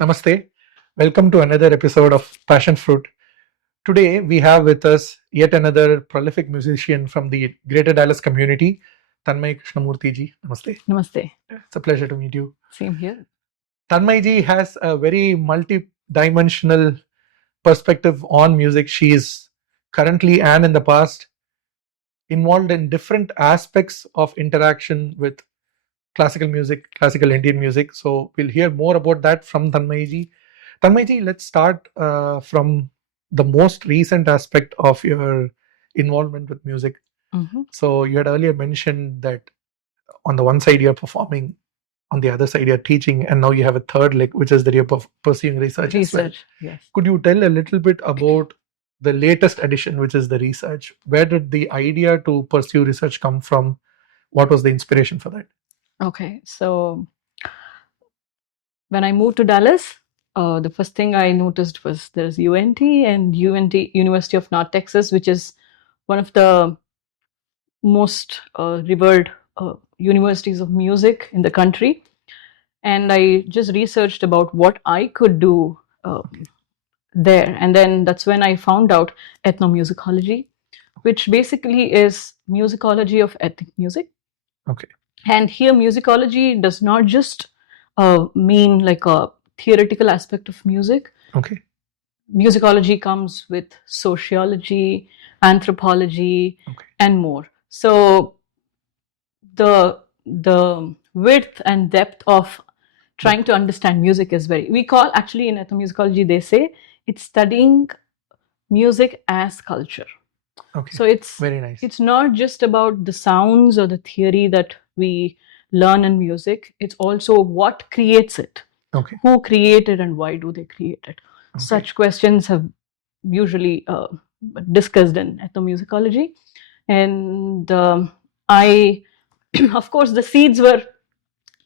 Namaste. Welcome to another episode of Passion Fruit. Today we have with us yet another prolific musician from the Greater Dallas community, Tanmay Krishnamurthy ji. Namaste. Namaste. It's a pleasure to meet you. Same here. Tanmayji has a very multi-dimensional perspective on music. She is currently and in the past involved in different aspects of interaction with classical music, classical Indian music. So we'll hear more about that from Tanmayji. Tanmayji, let's start from the most recent aspect of your involvement with music. So you had earlier mentioned that on the one side you're performing, on the other side you're teaching, and now you have a third leg, which is that you're pursuing research as well. Yes. Could you tell a little bit about the latest addition, which is the research? Where did the idea to pursue research come from? What was the inspiration for that? Okay, so when I moved to Dallas, the first thing I noticed was there's UNT and UNT, University of North Texas, which is one of the most revered universities of music in the country. And I just researched about what I could do there. And then that's when I found out ethnomusicology, which basically is musicology of ethnic music. Okay. And here musicology does not just mean like a theoretical aspect of music. Okay. Musicology comes with sociology, anthropology, and more. So the width and depth of trying to understand music is we call actually in ethnomusicology, they say it's studying music as culture. Okay. So it's very nice. It's not just about the sounds or the theory that we learn in music. It's also what creates it. Okay. Who created and why do they create it? Okay. Such questions have usually discussed in ethnomusicology. And I, of course, the seeds were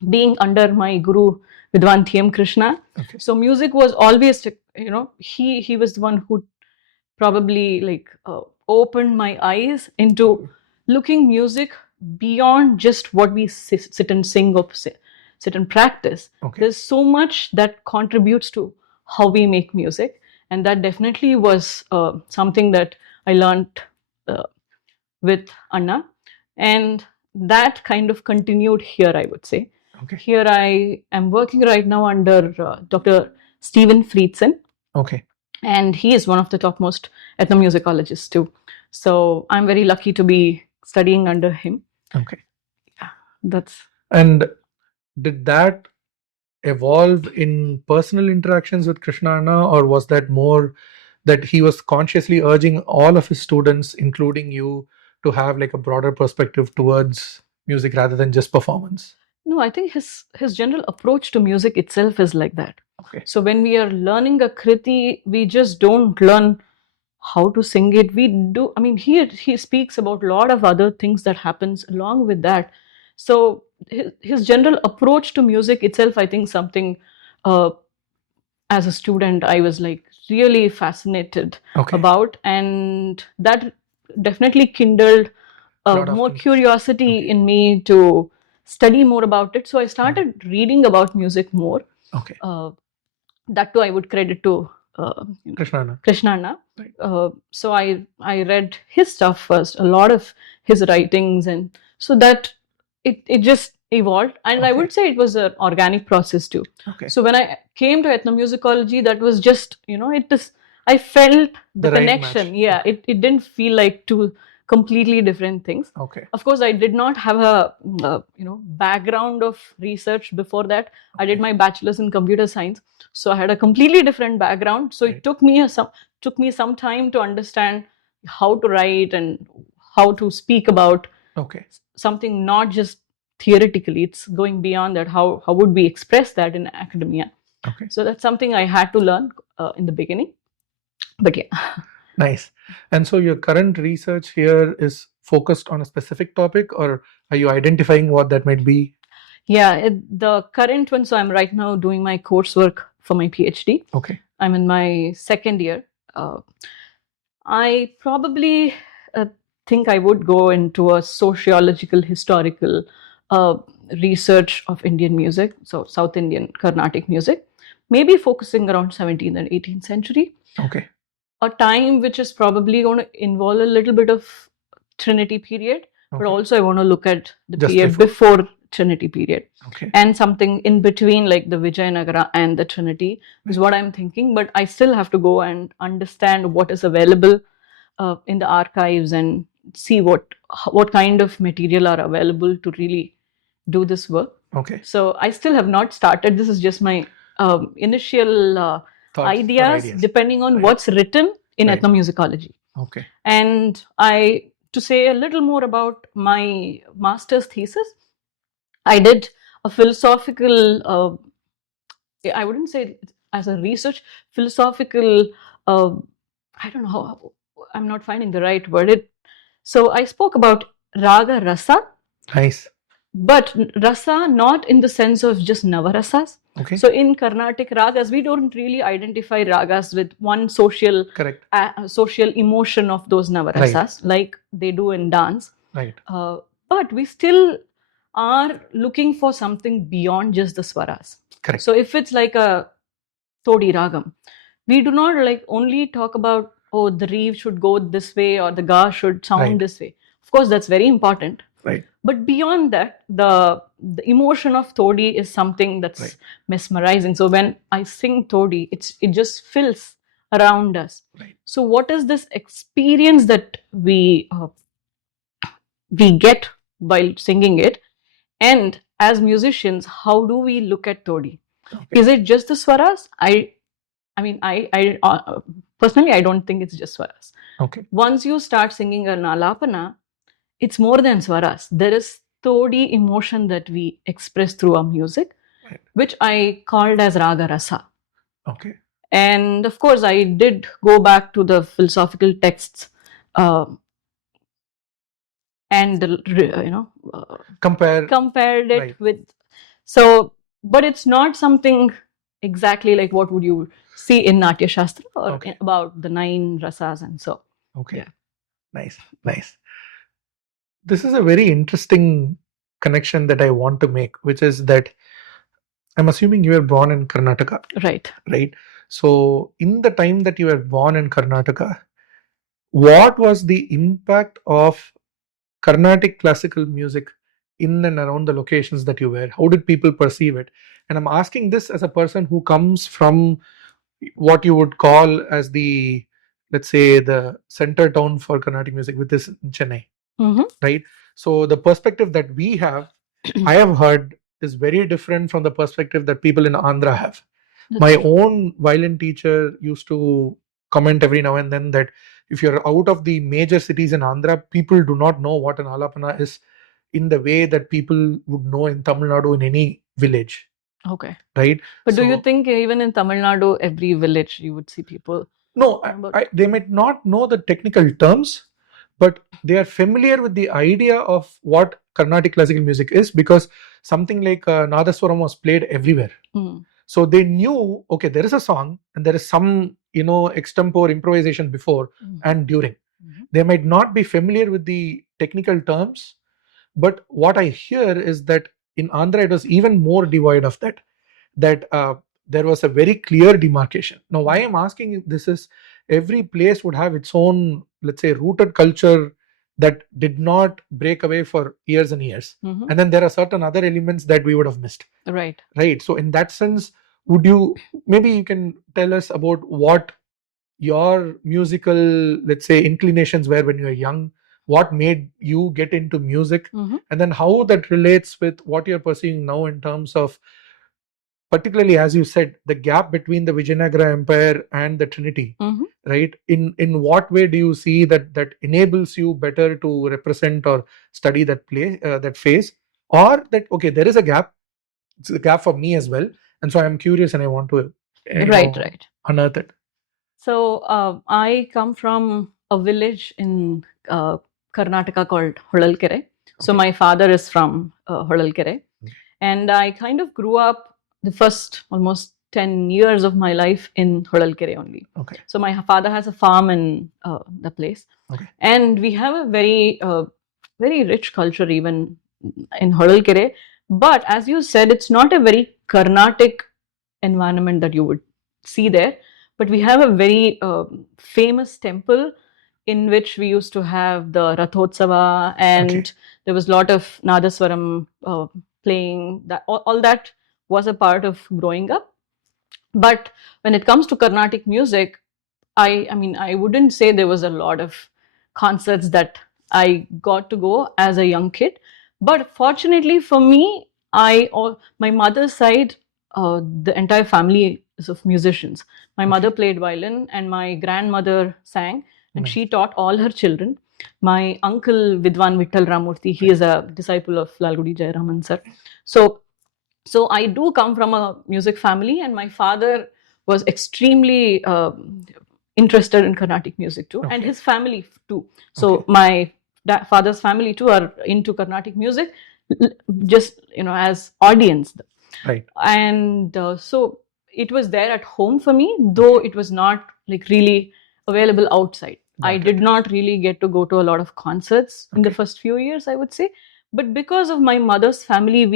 being under my guru, Vidwan T.M. Krishna. Okay. So music was always, he was the one who probably opened my eyes into looking music beyond just what we sit and sing or sit and practice. Okay. There's so much that contributes to how we make music, and that definitely was something that I learned with Anna, and that kind of continued here, I would say. Okay. Here I am working right now under Dr. Stephen Friedson. Okay. And he is one of the topmost ethnomusicologists too. So I'm very lucky to be studying under him. Okay. Yeah, And did that evolve in personal interactions with Krishna Anna, or was that more that he was consciously urging all of his students, including you, to have like a broader perspective towards music rather than just performance? No, I think his general approach to music itself is like that. Okay. So when we are learning a kriti, we just don't learn how to sing it. We do, I mean, he speaks about a lot of other things that happens along with that. So his general approach to music itself, I think something as a student, I was like really fascinated about, and that definitely kindled more curiosity in me to study more about it. So I started reading about music more. Okay. That too I would credit to Krishna Anna. Right. So I read his stuff first, a lot of his writings, and so that it just evolved. And I would say it was an organic process too. Okay. So when I came to ethnomusicology, that was just, I felt the connection. Right, yeah, it didn't feel like two completely different things. Okay. Of course, I did not have a background of research before that. I did my bachelor's in computer science, so I had a completely different background. So it took me some time to understand how to write and how to speak about something, not just theoretically. It's going beyond that. How would we express that in academia? Okay. So that's something I had to learn in the beginning. But yeah. Nice. And so your current research here is focused on a specific topic, or are you identifying what that might be? Yeah, the current one, so I'm right now doing my coursework for my PhD. Okay. I'm in my second year. I probably think I would go into a sociological, historical research of Indian music, so South Indian Carnatic music. maybe focusing around 17th and 18th century. Okay. A time which is probably going to involve a little bit of Trinity period, but Okay. also I want to look at the Just period before Trinity period. Okay. And something in between, like the Vijayanagara and the Trinity, is what I'm thinking. But I still have to go and understand what is available in the archives and see what kind of material are available to really do this work. Okay. So I still have not started. This is just my initial ideas, depending on what's written in ethnomusicology. Okay. And to say a little more about my master's thesis, I did a philosophical, I wouldn't say as a research, philosophical, I don't know how, I'm not finding the right word. So I spoke about raga rasa. Nice. But rasa not in the sense of just navarasas. Okay. So in Carnatic ragas, we don't really identify ragas with one social social emotion of those navarasas like they do in dance. Right. But we still are looking for something beyond just the swaras. Correct. So if it's like a Todi ragam, we do not like only talk about, oh, the reeve should go this way or the ga should sound this way. Of course, that's very important. Right. But beyond that, the emotion of Todi is something that's mesmerizing. So when I sing Todi, it just fills around us. Right. So what is this experience that we get while singing it? And as musicians, how do we look at Todi? Okay. Is it just the swaras? I mean, I personally, I don't think it's just swaras. Okay. Once you start singing an alapana, it's more than swaras. There is Todi emotion that we express through our music, which I called as raga rasa. Okay. And of course, I did go back to the philosophical texts and compared it with. So, but it's not something exactly like what would you see in Natya Shastra or about the 9 rasas and so. Okay. Yeah. Nice. Nice. This is a very interesting connection that I want to make, which is that I'm assuming you were born in Karnataka. Right. Right. So in the time that you were born in Karnataka, what was the impact of Carnatic classical music in and around the locations that you were? How did people perceive it? And I'm asking this as a person who comes from what you would call as the, let's say, the center town for Carnatic music, which is Chennai. Mm-hmm. Right. So the perspective that we have, I have heard, is very different from the perspective that people in Andhra have. My own violin teacher used to comment every now and then that if you're out of the major cities in Andhra, people do not know what an alapana is in the way that people would know in Tamil Nadu in any village. Okay. Right. But do you think even in Tamil Nadu, every village you would see people? No, they might not know the technical terms, but they are familiar with the idea of what Carnatic classical music is, because something like Nadaswaram was played everywhere. Mm. So they knew, okay, there is a song and there is some, extempore improvisation before and during. Mm-hmm. They might not be familiar with the technical terms, but what I hear is that in Andhra it was even more devoid of that there was a very clear demarcation. Now, why I'm asking this is every place would have its own, let's say, rooted culture that did not break away for years and years. Mm-hmm. And then there are certain other elements that we would have missed. Right. Right. So in that sense, maybe you can tell us about what your musical, let's say, inclinations were when you were young, what made you get into music, and then how that relates with what you're pursuing now in terms of, particularly, as you said, the gap between the Vijayanagara Empire and the Trinity, right? In what way do you see that enables you better to represent or study that phase, or that, okay, there is a gap, it's a gap for me as well, and so I'm curious and I want to unearth it. So I come from a village in Karnataka called Holalkere. Okay. So my father is from Holalkere, and I kind of grew up the first almost 10 years of my life in Holalkere only. Okay. So my father has a farm in the place. Okay. And we have a very, very rich culture even in Holalkere. But as you said, it's not a very Carnatic environment that you would see there. But we have a very famous temple in which we used to have the Rathotsava, and there was a lot of Nadaswaram playing. That all that was a part of growing up. But when it comes to Carnatic music, I mean, I wouldn't say there was a lot of concerts that I got to go as a young kid. But fortunately for me, my mother's side, the entire family is of musicians. My mother played violin, and my grandmother sang, and she taught all her children. My uncle Vidwan Ramurthy, he is a disciple of Lalgudi Jayaraman sir. So I do come from a music family, and my father was extremely interested in Carnatic music too, and his family too. So my father's family too are into Carnatic music, just as audience. Right. And so it was there at home for me, though it was not like really available outside. I did not really get to go to a lot of concerts in the first few years, I would say. But because of my mother's family,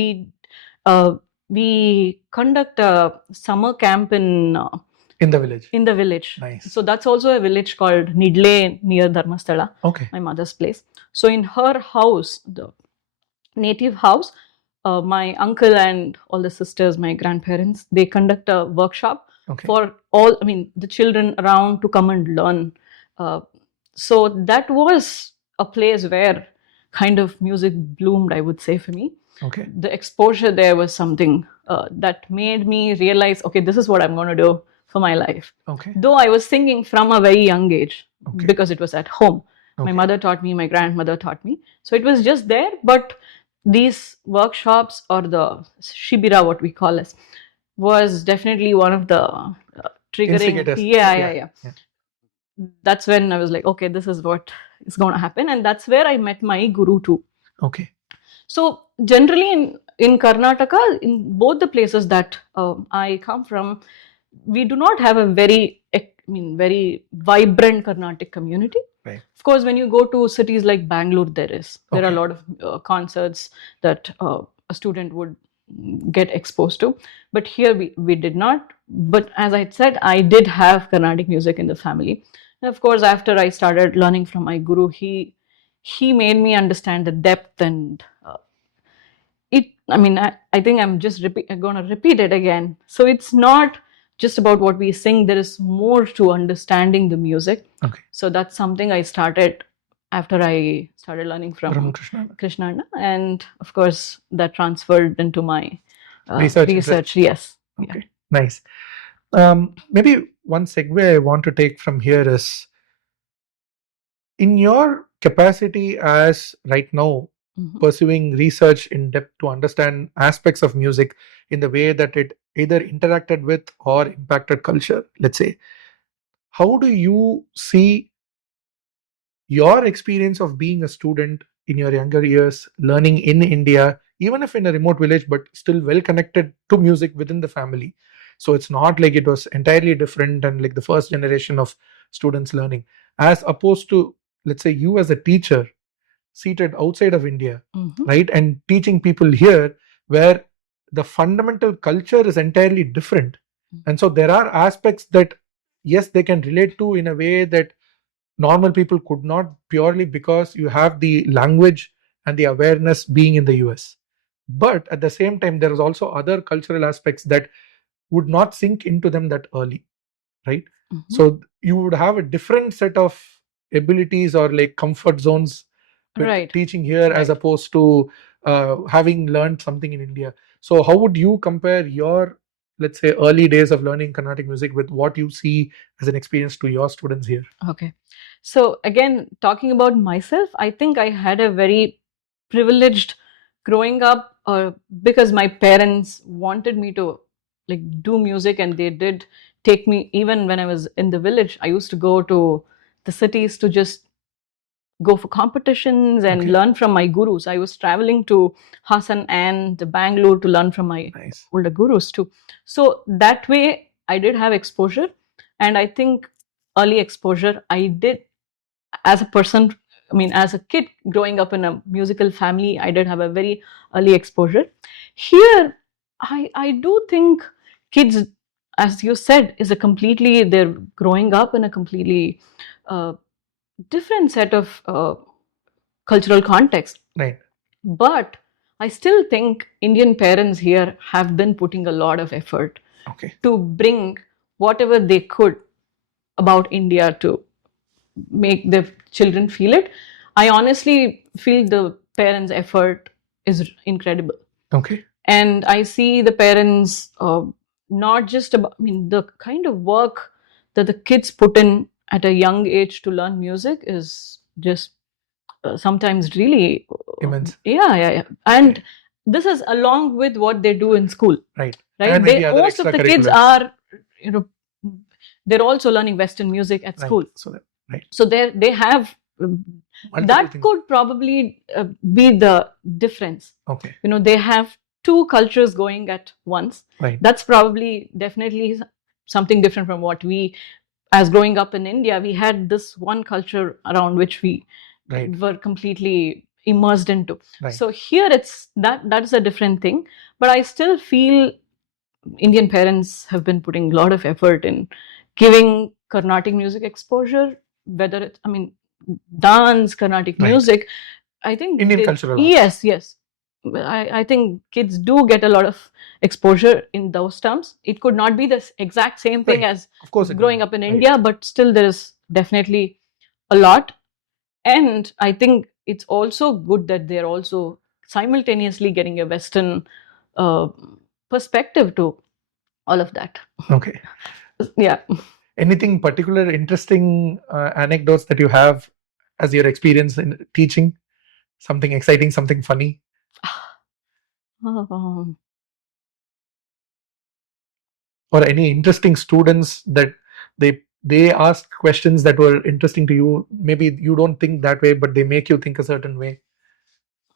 we conduct a summer camp in the village. In the village. Nice. So that's also a village called Nidle near Dharmasthala, my mother's place. So in her house, the native house, my uncle and all the sisters, my grandparents, they conduct a workshop for all, the children around to come and learn. So that was a place where kind of music bloomed, I would say, for me. The exposure there was something that made me realize, okay, this is what I'm going to do for my life. Though I was singing from a very young age because it was at home. My mother taught me, my grandmother taught me. So it was just there. But these workshops, or the shibira, what we call it, was definitely one of the triggering. Yeah. That's when I was like, okay, this is what is going to happen. And that's where I met my guru too. So generally in Karnataka, in both the places that I come from, we do not have a very vibrant Carnatic community. Of course, when you go to cities like Bangalore, there are a lot of concerts that a student would get exposed to. But here we did not. But as I said, I did have Carnatic music in the family. And of course, after I started learning from my guru, he made me understand the depth and I think I'm just going to repeat it again. So it's not just about what we sing. There is more to understanding the music. So that's something I started after I started learning from Krishna. And of course, that transferred into my research. Yes. Nice. Maybe one segue I want to take from here is, in your capacity as right now pursuing research in depth to understand aspects of music in the way that it either interacted with or impacted culture, let's say, how do you see your experience of being a student in your younger years, learning in India, even if in a remote village, but still well connected to music within the family? So it's not like it was entirely different and like the first generation of students learning, as opposed to, let's say, you as a teacher seated outside of India, right, and teaching people here where the fundamental culture is entirely different. And so there are aspects that, yes, they can relate to in a way that normal people could not, purely because you have the language and the awareness being in the US. But at the same time, there is also other cultural aspects that would not sink into them that early, right? So you would have a different set of abilities or like comfort zones with teaching here as opposed to having learned something in India. So how would you compare your, let's say, early days of learning Carnatic music with what you see as an experience to your students here? So again, talking about myself, I think I had a very privileged growing up because my parents wanted me to like do music, and they did take me. Even when I was in the village, I used to go to the cities to just go for competitions and learn from my gurus. I was traveling to Hassan and Bangalore to learn from my older gurus too. So that way I did have exposure, and I think early exposure I did as a person. As a kid growing up in a musical family, I did have a very early exposure. Here, I do think kids as you said, is a completely, they're growing up in a completely different set of cultural context. Right. But I still think Indian parents here have been putting a lot of effort to bring whatever they could about India to make their children feel it. I honestly feel the parents' effort is incredible. Okay. And I see the parents not just about, I mean, the kind of work that the kids put in at a young age to learn music is just sometimes really immense. Yeah. And this is along with what they do in school. Right. And most of the kids are, they're also learning Western music at school. So they have that could probably be the difference. Okay. They have two cultures going at once. Right. That's probably definitely something different from what we, as growing up in India, we had this one culture around which we were completely immersed into. So here it's that is a different thing. But I still feel Indian parents have been putting a lot of effort in giving Carnatic music exposure, whether it's, I mean, dance, Carnatic music. I think Indian cultural. Yes. I think kids do get a lot of exposure in those terms. It could not be the exact same thing as of course growing up in India, but still there is definitely a lot. And I think it's also good that they're also simultaneously getting a Western perspective to all of that. Okay. Yeah. Anything particular interesting anecdotes that you have as your experience in teaching? Something exciting, something funny? Or any interesting students that they ask questions that were interesting to you? Maybe you don't think that way, but they make you think a certain way.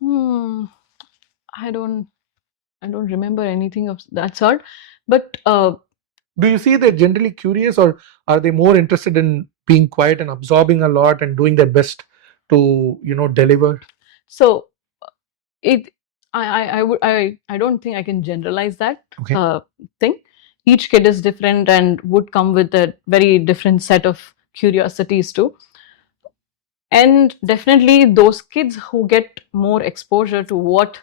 I don't remember anything of that sort. But do you see they're generally curious, or are they more interested in being quiet and absorbing a lot and doing their best to deliver? So I don't think I can generalize that thing. Each kid is different and would come with a very different set of curiosities too. And definitely those kids who get more exposure to what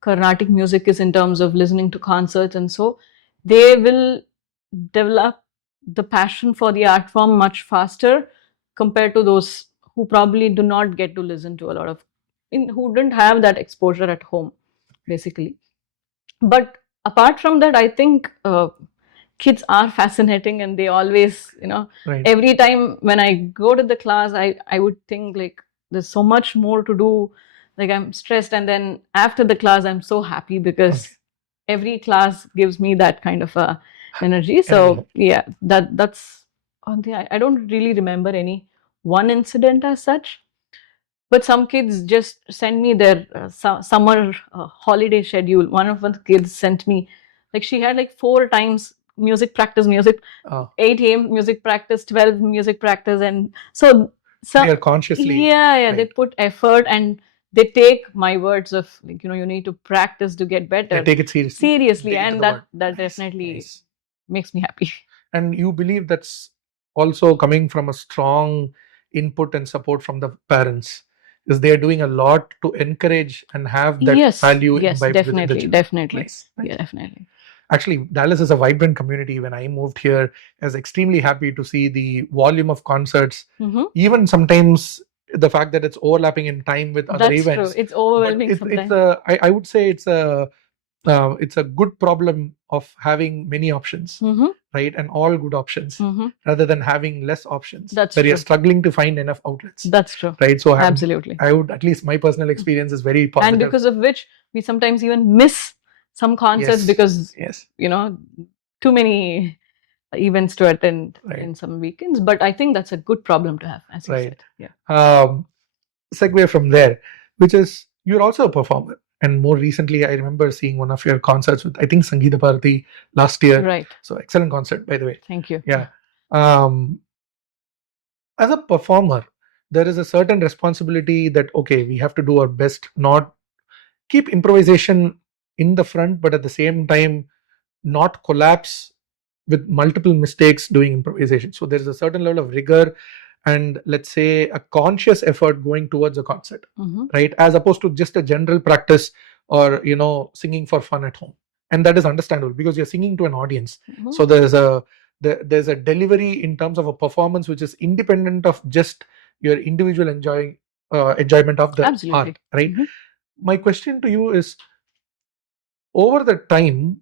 Carnatic music is in terms of listening to concerts, and so they will develop the passion for the art form much faster compared to those who probably do not get to listen to a lot of, who didn't have that exposure at home, basically. But apart from that, I think kids are fascinating, and they always, every time when I go to the class, I would think like there's so much more to do. Like I'm stressed, and then after the class, I'm so happy because every class gives me that kind of energy. So yeah, that's one thing. I don't really remember any one incident as such. But some kids just send me their summer holiday schedule. One of the kids sent me, like she had like 4 times music practice, 8 a.m. music practice, 12 music practice. And so they are consciously. Yeah, they put effort, and they take my words of like, you need to practice to get better. They take it seriously. Seriously, and that definitely makes me happy. And you believe that's also coming from a strong input and support from the parents, because they are doing a lot to encourage and have that value imbibed within the children. Definitely. Yeah, definitely. Actually, Dallas is a vibrant community. When I moved here, I was extremely happy to see the volume of concerts. Even sometimes the fact that it's overlapping in time with other events. That's true. It's overwhelming sometimes. I would say it's a good problem of having many options, right? And all good options, rather than having less options. That's where true. You're struggling to find enough outlets. That's true. Right. So absolutely. I would, at least my personal experience is very positive. And because of which we sometimes even miss some concerts because too many events to attend in some weekends. But I think that's a good problem to have, as you said. Yeah. Segue from there, which is you're also a performer. And more recently, I remember seeing one of your concerts with, I think, Sangeeta Bharati last year. Right. So excellent concert, by the way. Thank you. Yeah. As a performer, there is a certain responsibility that, okay, we have to do our best, not keep improvisation in the front, but at the same time, not collapse with multiple mistakes doing improvisation. So there is a certain level of rigor and, let's say, a conscious effort going towards a concert, right, as opposed to just a general practice or singing for fun at home. And that is understandable because you're singing to an audience. So there's a delivery in terms of a performance which is independent of just your individual enjoyment of the art, right? My question to you is, over the time,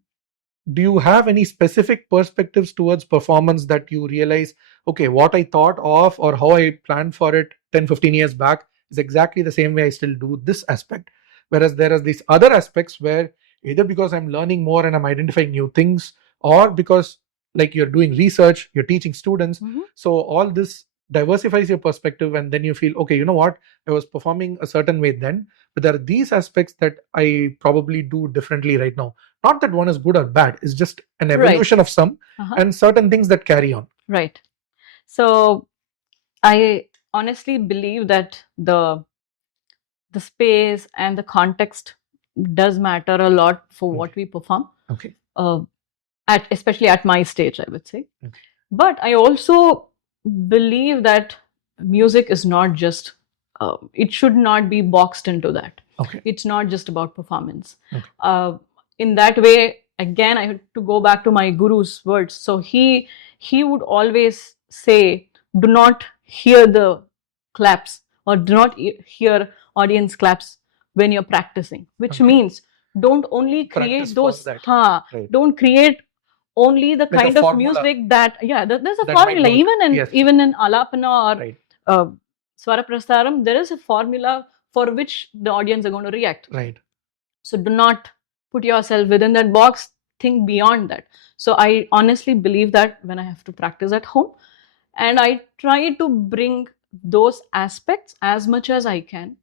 do you have any specific perspectives towards performance that you realize, okay, what I thought of or how I planned for it 10-15 years back is exactly the same way I still do this aspect, whereas there are these other aspects where either because I'm learning more and I'm identifying new things, or because, like, you're doing research, you're teaching students, so all this diversifies your perspective, and then you feel, okay, you know what, I was performing a certain way then, but there are these aspects that I probably do differently right now. Not that one is good or bad, it's just an evolution of some and certain things that carry on. Right. So I honestly believe that the space and the context does matter a lot for what we perform. Okay. Especially at my stage, I would say. Okay. But I also believe that music is not just, it should not be boxed into that. Okay. It's not just about performance. Okay. In that way, again, I have to go back to my guru's words. So he would always say, do not hear the claps or do not hear audience claps when you're practicing, which means don't only create those, don't create only the kind of music that, there's a formula. Even in Alapana or Swara Prastaram, there is a formula for which the audience are going to react. Right. So do not put yourself within that box, think beyond that. So I honestly believe that when I have to practice at home, and I try to bring those aspects as much as I can,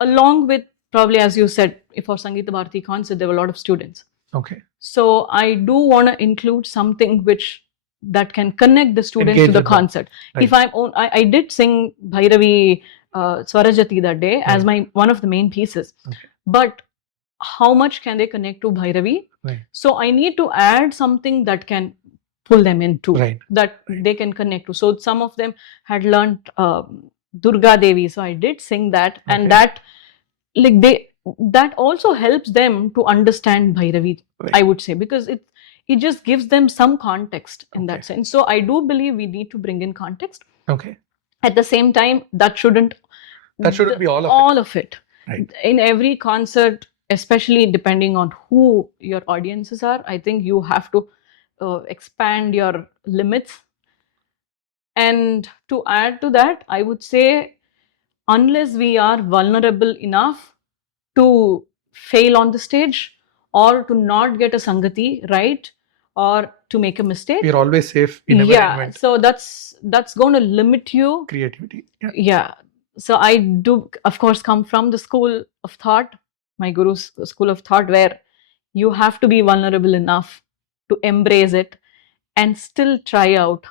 along with, probably, as you said, if for Sangeeta Bharati concert, there were a lot of students. Okay. So I do want to include something that can connect the students to the concert. Right. If I did sing Bhairavi Swarajati that day as one of the main pieces. Okay. But how much can they connect to Bhairavi? Right. So I need to add something that can pull them into, that they can connect to. So some of them had learned Durga Devi, so I did sing that, and that, like, that also helps them to understand Bhairavi, I would say, because it just gives them some context in that sense. So I do believe we need to bring in context. Okay. At the same time, that shouldn't be all of it. Right. In every concert, especially depending on who your audiences are, I think you have to expand your limits. And to add to that, I would say, unless we are vulnerable enough to fail on the stage or to not get a sangati right or to make a mistake, we're always safe in environment. So that's going to limit you creativity. So I do, of course, come from the school of thought, my guru's school of thought, where you have to be vulnerable enough to embrace it and still try out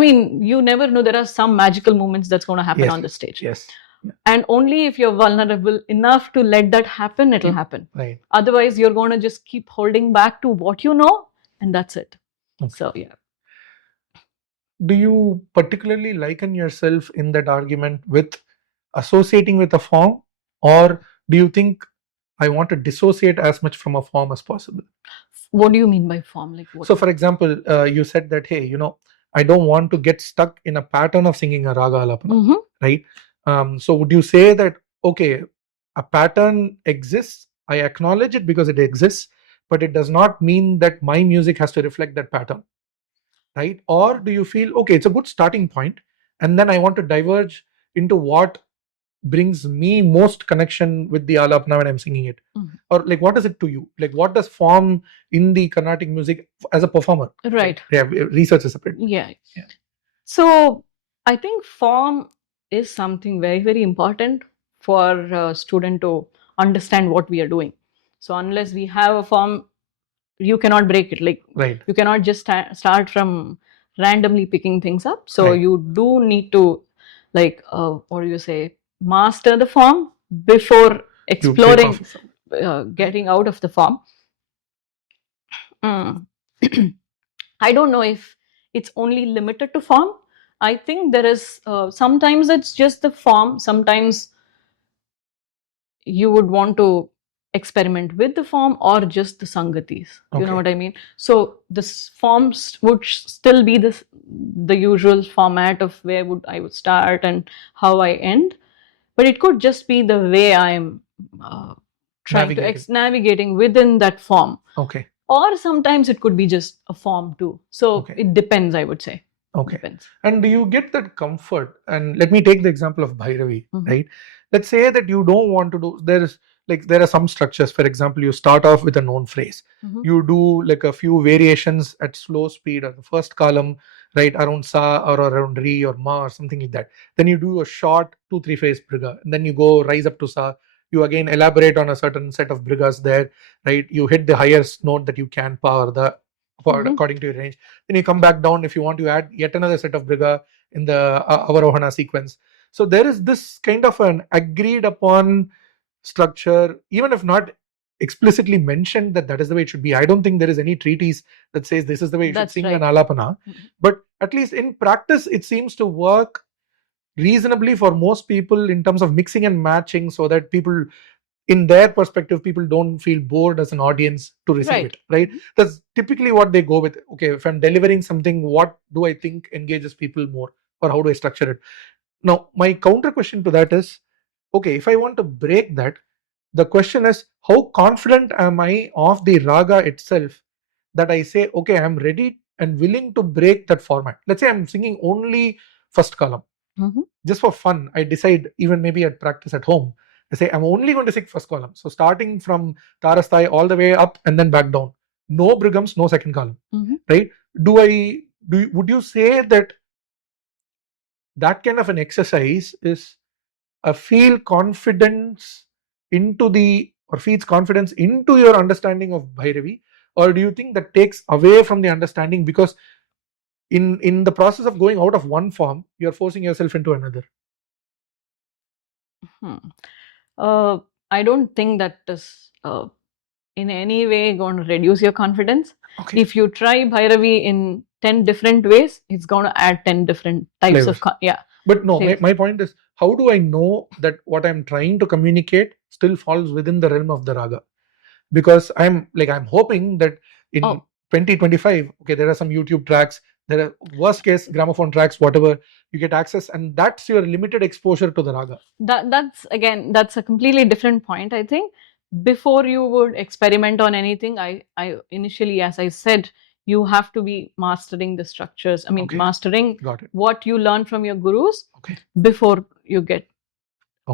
you never know, there are some magical moments that's going to happen on the stage. Yes. And only if you're vulnerable enough to let that happen, it'll happen. Right. Otherwise, you're going to just keep holding back to what you know, and that's it. Okay. So, do you particularly liken yourself in that argument with associating with a form, or do you think I want to dissociate as much from a form as possible? What do you mean by form? Like what? So, for example, you said that, hey, I don't want to get stuck in a pattern of singing a raga alapana, right? So would you say that, okay, a pattern exists, I acknowledge it because it exists, but it does not mean that my music has to reflect that pattern, right? Or do you feel, okay, it's a good starting point, and then I want to diverge into what brings me most connection with the alapana when I'm singing it? Or, like, what is it to you? Like, what does form in the Carnatic music as a performer? Right. Research is separate. Yeah. So I think form is something very, very important for a student to understand what we are doing. So unless we have a form, you cannot break it. Like, you cannot just start from randomly picking things up. So you do need to, like, what do you say, master the form before exploring getting out of the form. I don't know if it's only limited to form. I think there is sometimes it's just the form. Sometimes you would want to experiment with the form or just the sangatis. You know Okay. what I mean? So the forms would still be the usual format of where would I would start and how I end, but it could just be the way I'm trying to navigating within that form. Okay. Or sometimes it could be just a form too. So Okay. it depends, I would say. Okay. Depends. And do you get that comfort? And let me take the example of Bhairavi, right? Let's say that you don't want to do, there are some structures. For example, you start off with a known phrase. You do like a few variations at slow speed or the first column, right, around sa or around re or ma or something like that. Then you do a short 2-3 phrase briga, and then you go rise up to sa. You again elaborate on a certain set of brigas there, right? You hit the highest note that you can power the according to your range. Then you come back down if you want to add yet another set of briga in the avarohana sequence. So there is this kind of an agreed upon structure, even if not explicitly mentioned that that is the way it should be. I don't think there is any treatise that says this is the way you should sing an alapana, but at least in practice it seems to work reasonably for most people in terms of mixing and matching, so that people, in their perspective, people don't feel bored as an audience to receive it, right? That's typically what they go with. Okay, if I'm delivering something, what do I think engages people more, or how do I structure it? Now my counter question to that is, okay, if I want to break that, the question is, how confident am I of the raga itself that I say, okay, I'm ready and willing to break that format. Let's say I'm singing only first column. Just for fun, I decide, even maybe at practice at home, I say I'm only going to sing first column. So starting from Tarasthai all the way up and then back down. No brigams, no second column. Right? Would you say that that kind of an exercise is a feel confidence into the, or feeds confidence into your understanding of Bhairavi? Or do you think that takes away from the understanding, because in the process of going out of one form, you're forcing yourself into another? I don't think that is in any way going to reduce your confidence. Okay. If you try Bhairavi in 10 different ways, it's going to add 10 different types Flavors. of But no, my point is, how do I know that what I'm trying to communicate still falls within the realm of the raga? Because I'm hoping that in 2025, okay, there are some YouTube tracks, there are worst case gramophone tracks, whatever, you get access, and that's your limited exposure to the raga. That's a completely different point. I think before you would experiment on anything, I initially, as I said, you have to be mastering the structures. I mean, mastering what you learn from your gurus before you get.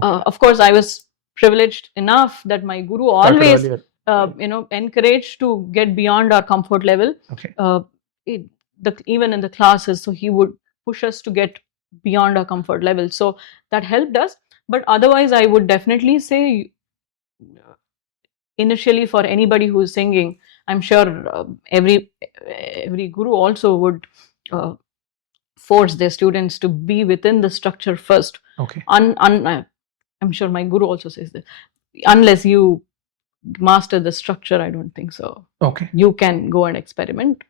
Of course, I was privileged enough that my guru always encouraged to get beyond our comfort level. Even in the classes, so he would push us to get beyond our comfort level. So that helped us. But otherwise, I would definitely say, initially, for anybody who is singing, I'm sure every guru also would force their students to be within the structure first. I'm sure my guru also says this. Unless you master the structure, I don't think so. You can go and experiment.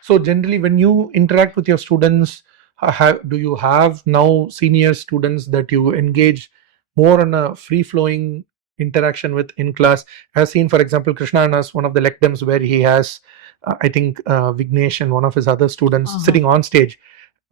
So generally, when you interact with your students, do you have now senior students that you engage more on a free-flowing interaction with in class? I've seen, for example, Krishna has one of the lectums where he has, I think, Vignesh and one of his other students sitting on stage,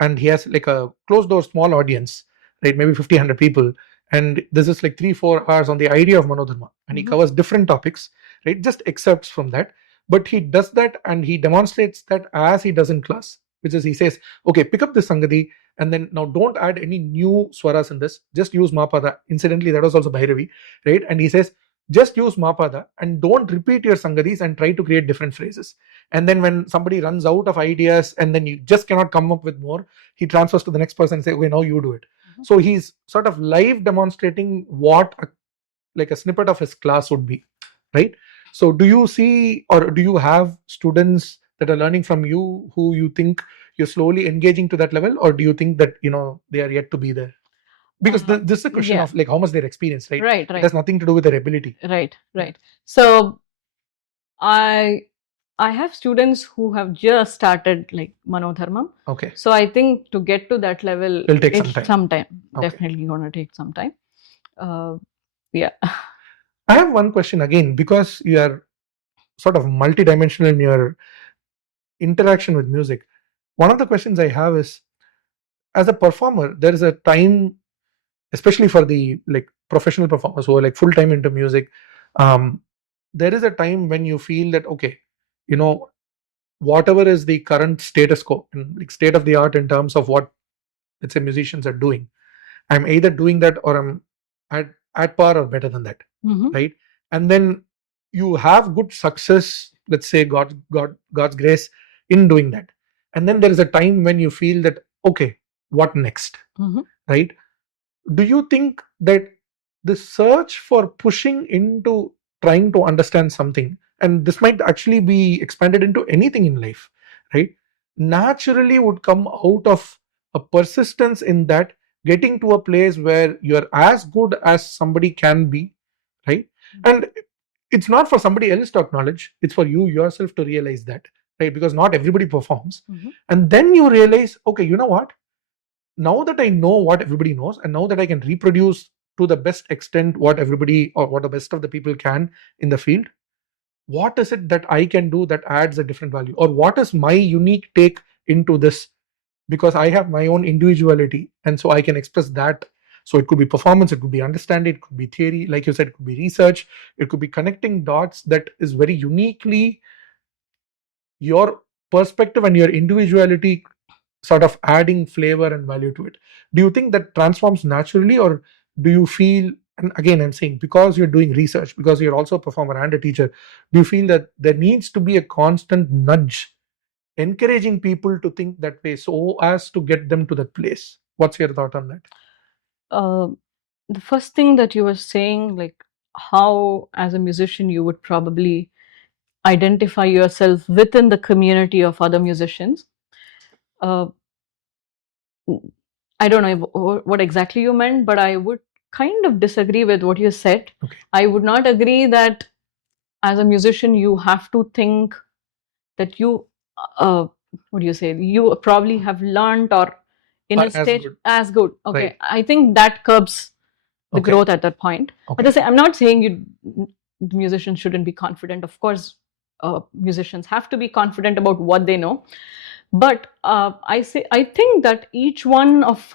and he has like a closed door small audience, right? Maybe 50, 100 people. And this is like 3-4 hours on the idea of Manodharma. And he covers different topics, right? Just excerpts from that. But he does that and he demonstrates that as he does in class, which is he says, okay, pick up this Sangati and then now don't add any new swaras in this. Just use Mapada. Incidentally, that was also Bhairavi, right? And he says, just use Mapada and don't repeat your Sangatis and try to create different phrases. And then when somebody runs out of ideas and then you just cannot come up with more, he transfers to the next person and say, okay, now you do it. So he's sort of live demonstrating what like a snippet of his class would be, right? So do you see, or do you have students that are learning from you who you think you're slowly engaging to that level, or do you think that they are yet to be there? because this is a question of like how much they're experienced, right? Right. It has nothing to do with their ability. Right. So I have students who have just started like Manodharmam. Okay. So I think to get to that level, Will take some time. Okay. Definitely going to take some time. Yeah. I have one question again, because you are sort of multidimensional in your interaction with music. One of the questions I have is, as a performer, there is a time, especially for the like professional performers who are like full time into music, there is a time when you feel that, okay, you know, whatever is the current status quo and like state of the art in terms of what, let's say, musicians are doing, I'm either doing that or I'm at par or better than that, right? And then you have good success, let's say God's grace in doing that, and then there is a time when you feel that, okay, what next, right? Do you think that the search for pushing into trying to understand something, and this might actually be expanded into anything in life, right, naturally would come out of a persistence in that, getting to a place where you're as good as somebody can be, right? And it's not for somebody else to acknowledge, it's for you yourself to realize that, right? Because not everybody performs. And then you realize, okay, you know what, now that I know what everybody knows, and now that I can reproduce to the best extent what everybody or what the best of the people can in the field, what is it that I can do that adds a different value, or what is my unique take into this, because I have my own individuality, and so I can express that. So it could be performance, it could be understanding, it could be theory, like you said, it could be research, it could be connecting dots that is very uniquely your perspective and your individuality, sort of adding flavor and value to it. Do you think that transforms naturally, or do you feel, and again I'm saying, because you're doing research, because you're also a performer and a teacher, do you feel that there needs to be a constant nudge encouraging people to think that way so as to get them to that place? What's your thought on that? The first thing that you were saying, like how as a musician you would probably identify yourself within the community of other musicians. I don't know what exactly you meant, but I would kind of disagree with what you said. Okay. I would not agree that as a musician you have to think that you, what do you say, you probably have learned or in a stage as good. Okay. Right. I think that curbs the growth at that point. Okay. But I'm not saying the musicians shouldn't be confident. Of course, musicians have to be confident about what they know. But I think that each one of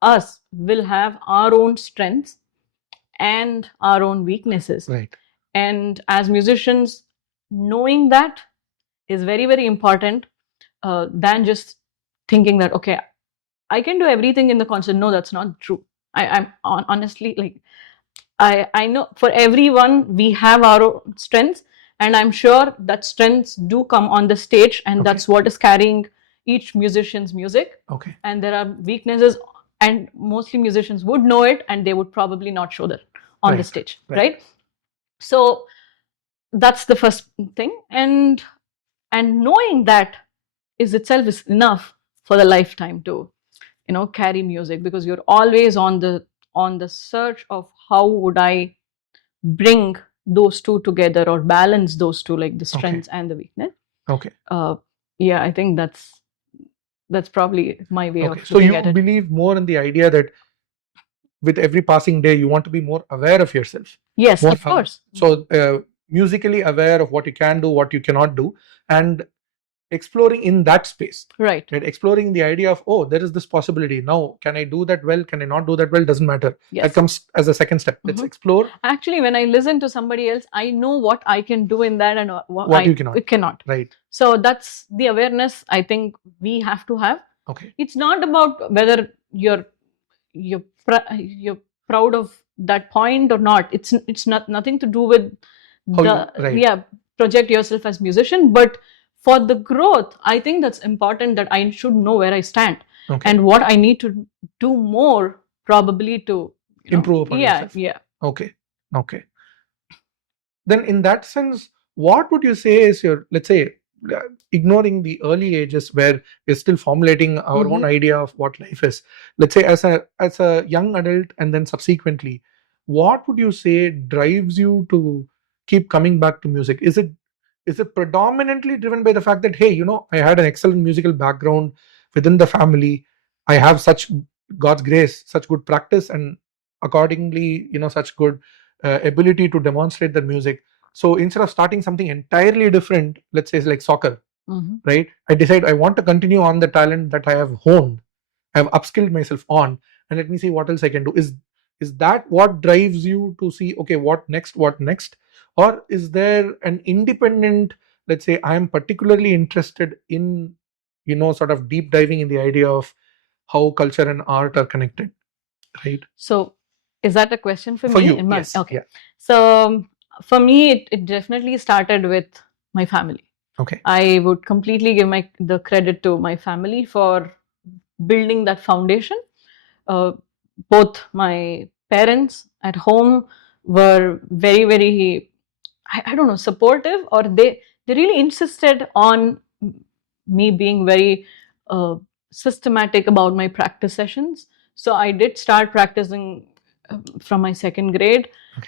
us will have our own strengths and our own weaknesses. Right. And as musicians, knowing that is very, very important than just thinking that, okay, I can do everything in the concert. No, that's not true. I'm honestly, like, I know for everyone we have our own strengths, and I'm sure that strengths do come on the stage, and that's what is carrying each musician's music. Okay. And there are weaknesses, and mostly musicians would know it, and they would probably not show that on the stage, right? So that's the first thing, and knowing that is itself is enough for the lifetime to, you know, carry music, because you're always on the search of how would I bring those two together or balance those two, like the strengths and the weakness. Okay. Yeah, I think that's probably my way of so you believe more in the idea that with every passing day you want to be more aware of yourself. Yes, of course. So musically aware of what you can do, what you cannot do, and exploring in that space. Right. Exploring the idea of, oh, there is this possibility. Now, can I do that well? Can I not do that well? Doesn't matter. Yes. That comes as a second step. Let's explore. Actually, when I listen to somebody else, I know what I can do in that and what you cannot. Right. So that's the awareness I think we have to have. Okay. It's not about whether you're proud of that point or not. It's not nothing to do with project yourself as musician, but for the growth, I think that's important that I should know where I stand and what I need to do more, probably to improve upon yourself. Yeah. Okay. Then in that sense, what would you say is your, let's say, ignoring the early ages where we're still formulating our own idea of what life is, let's say as a young adult, and then subsequently, what would you say drives you to keep coming back to music? Is it predominantly driven by the fact that, hey, I had an excellent musical background within the family, I have such, God's grace, such good practice, and accordingly, such good ability to demonstrate the music. So instead of starting something entirely different, let's say like soccer, right, I decide I want to continue on the talent that I have honed, I have upskilled myself on, and let me see what else I can do. Is that what drives you to see, okay, what next? Or is there an independent, let's say, I am particularly interested in, sort of deep diving in the idea of how culture and art are connected, right? So is that a question for For me? you, yes. Okay. Yeah. So for me, it definitely started with my family. Okay. I would completely give the credit to my family for building that foundation. Both my parents at home were very, very, I don't know, supportive, or they really insisted on me being very systematic about my practice sessions. So I did start practicing from my second grade. Okay.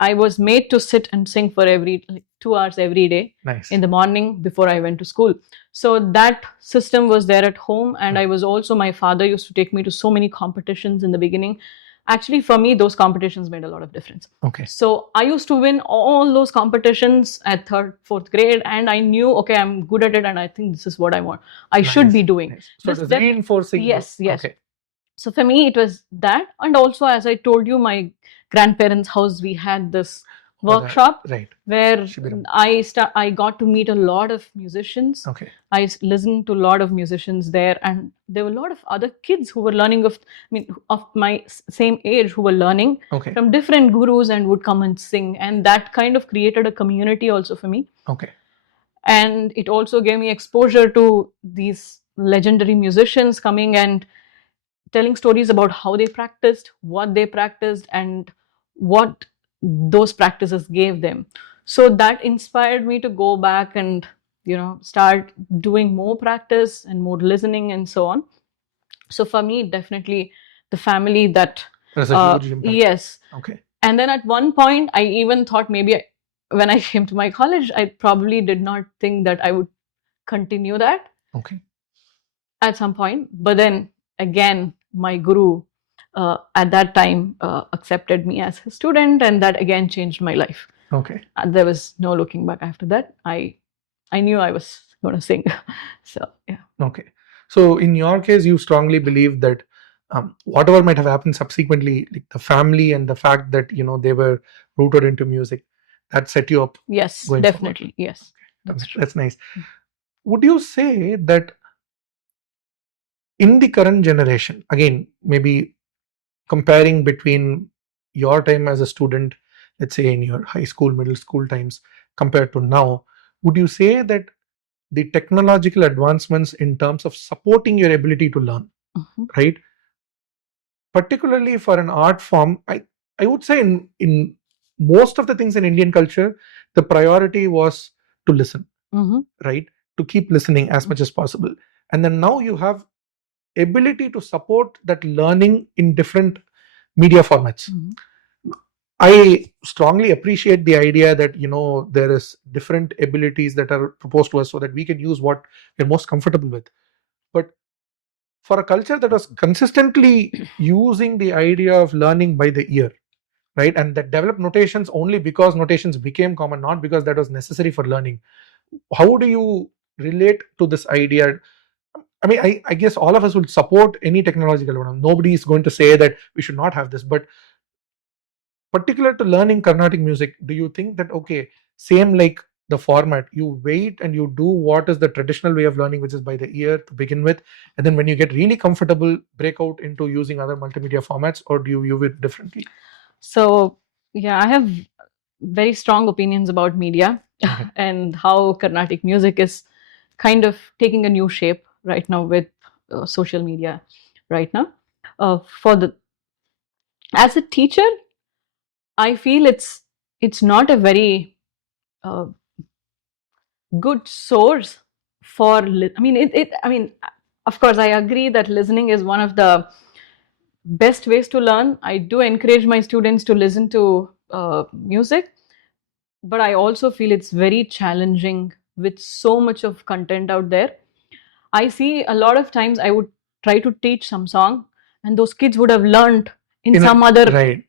I was made to sit and sing for 2 hours every day. Nice. In the morning before I went to school. So that system was there at home, and I was also, my father used to take me to so many competitions in the beginning. Actually, for me, those competitions made a lot of difference. Okay. So I used to win all those competitions at third, fourth grade, and I knew, okay, I'm good at it, and I think this is what I want. I should be doing. Nice. So it was reinforcing. Yes. Okay. So for me, it was that. And also, as I told you, my grandparents' house, we had this workshop, right, where I got to meet a lot of musicians. Okay. I listened to a lot of musicians there, and there were a lot of other kids who were learning of my same age, who were learning from different gurus and would come and sing. And that kind of created a community also for me. Okay. And it also gave me exposure to these legendary musicians coming and telling stories about how they practiced, what they practiced, and what those practices gave them. So that inspired me to go back and, start doing more practice and more listening and so on. So for me, definitely the family that was a huge impact. Yes. Okay. And then at one point, I even thought maybe when I came to my college, I probably did not think that I would continue that. Okay. At some point, but then again, my guru at that time accepted me as his student, and that again changed my life. Okay. There was no looking back after that. I knew I was going to sing. So yeah. Okay. So in your case, you strongly believe that whatever might have happened subsequently, like the family and the fact that they were rooted into music, that set you up. Yes, definitely. Forward. Yes, that's nice. Would you say that in the current generation, again, maybe comparing between your time as a student, let's say in your high school, middle school times, compared to now, would you say that the technological advancements in terms of supporting your ability to learn, right, particularly for an art form, I would say in most of the things in Indian culture, the priority was to listen, right, to keep listening as much as possible. And then now you have ability to support that learning in different media formats. I strongly appreciate the idea that there is different abilities that are proposed to us so that we can use what we're most comfortable with. But for a culture that was consistently using the idea of learning by the ear, right, and that developed notations only because notations became common, not because that was necessary for learning, how do you relate to this idea? I mean, I guess all of us will support any technological one. Nobody is going to say that we should not have this, but particular to learning Carnatic music, do you think that, okay, same like the format, you wait and you do what is the traditional way of learning, which is by the ear to begin with, and then when you get really comfortable, break out into using other multimedia formats, or do you view it differently? So yeah, I have very strong opinions about media and how Carnatic music is kind of taking a new shape right now with social media right now. As a teacher, I feel it's not a very good source for I mean, of course I agree that listening is one of the best ways to learn. I do encourage my students to listen to music, but I also feel it's very challenging with so much of content out there. I see a lot of times I would try to teach some song, and those kids would have learned in some other. Right.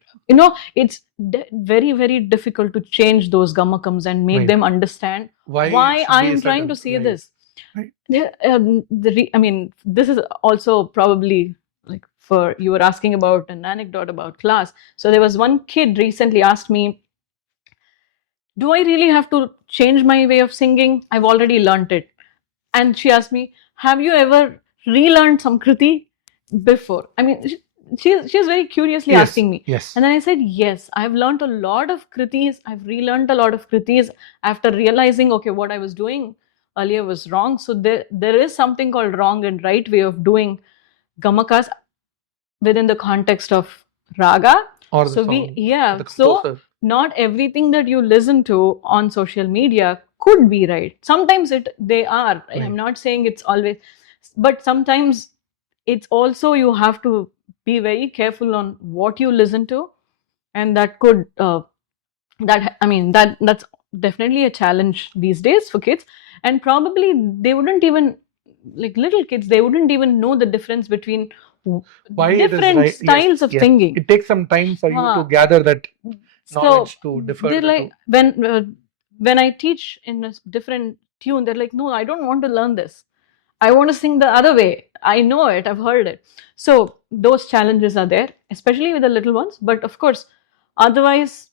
It's very, very difficult to change those gammakams and make Right. them understand Why I am trying to say this. Right. This is also probably like, for you were asking about an anecdote about class. So there was one kid recently asked me, do I really have to change my way of singing? I've already learnt it. And she asked me, have you ever relearned some kriti before? I mean, she's very curiously asking me. Yes. And then I said, yes, I've learned a lot of kritis. I've relearned a lot of kritis after realizing, okay, what I was doing earlier was wrong. So there is something called wrong and right way of doing gamakas within the context of raga. Or so the so not everything that you listen to on social media could be right. Sometimes they are. Right. I'm not saying it's always, but sometimes it's also, you have to be very careful on what you listen to, and that could that's definitely a challenge these days for kids. And probably they wouldn't even, like little kids, they wouldn't even know the difference between different styles of singing. It takes some time for you to gather that knowledge to differ. They're like, when I teach in a different tune, they're like, no, I don't want to learn this. I want to sing the other way. I know it, I've heard it. So those challenges are there, especially with the little ones. But of course, otherwise,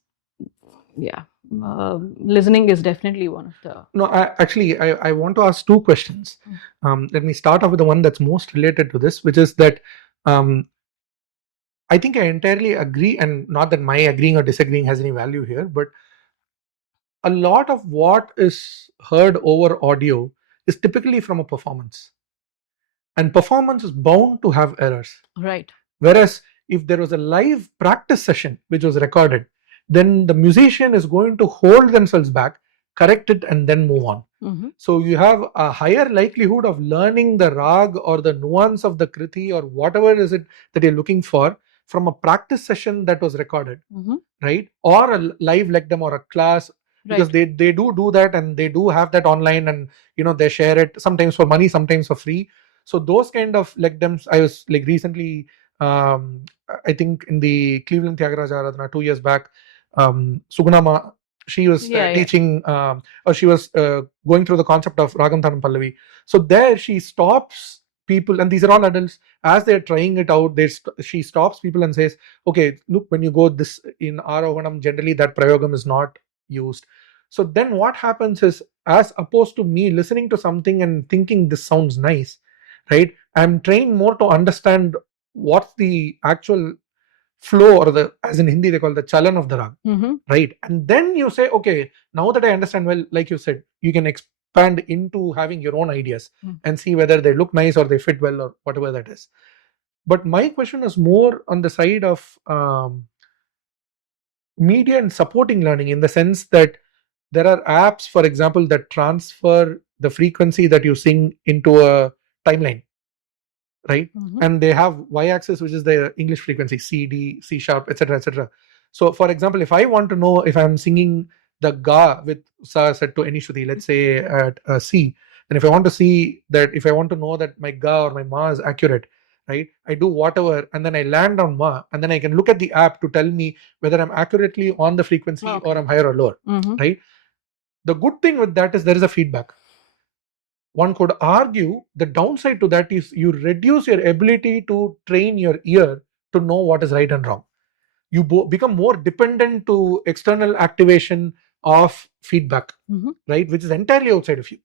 listening is definitely one of the. No, I want to ask two questions. Let me start off with the one that's most related to this, which is that I think I entirely agree, and not that my agreeing or disagreeing has any value here, but a lot of what is heard over audio is typically from a performance, and performance is bound to have errors. Right. Whereas if there was a live practice session which was recorded, then the musician is going to hold themselves back, correct it, and then move on. Mm-hmm. So you have a higher likelihood of learning the rag or the nuance of the kriti or whatever is it that you're looking for from a practice session that was recorded, mm-hmm. right? Or a live lekdam or a class, because they do that, and they do have that online, and they share it sometimes for money, sometimes for free. So those kind of lekdams, I was like recently, I think in the Cleveland Tyagaraja Aradhana 2 years back, Sugunama, she was teaching, or she was going through the concept of Ragam Thanam Pallavi. So there she stops people, and these are all adults, as they're trying it out, she stops people and says, okay, look, when you go this in Arohanam, generally that prayogam is not used. So then what happens is, as opposed to me listening to something and thinking this sounds nice, right, I'm trained more to understand what's the actual flow, or as in Hindi they call the chalan of the rag, mm-hmm. right? And then you say, okay, now that I understand, well, like you said, you can expand into having your own ideas and see whether they look nice or they fit well or whatever that is. But my question is more on the side of media and supporting learning, in the sense that there are apps, for example, that transfer the frequency that you sing into a timeline, right? Mm-hmm. And they have y-axis, which is the English frequency, C, D, C sharp, etc., etc. So for example, if I want to know if I'm singing the ga with sa set to any shruti, let's say at C, and if I want to see that, if I want to know that my ga or my ma is accurate, right, I do whatever, and then I land on ma, and then I can look at the app to tell me whether I'm accurately on the frequency or I'm higher or lower, right? The good thing with that is there is a feedback. One could argue the downside to that is you reduce your ability to train your ear to know what is right and wrong. You become more dependent to external activation of feedback, right, which is entirely outside of you,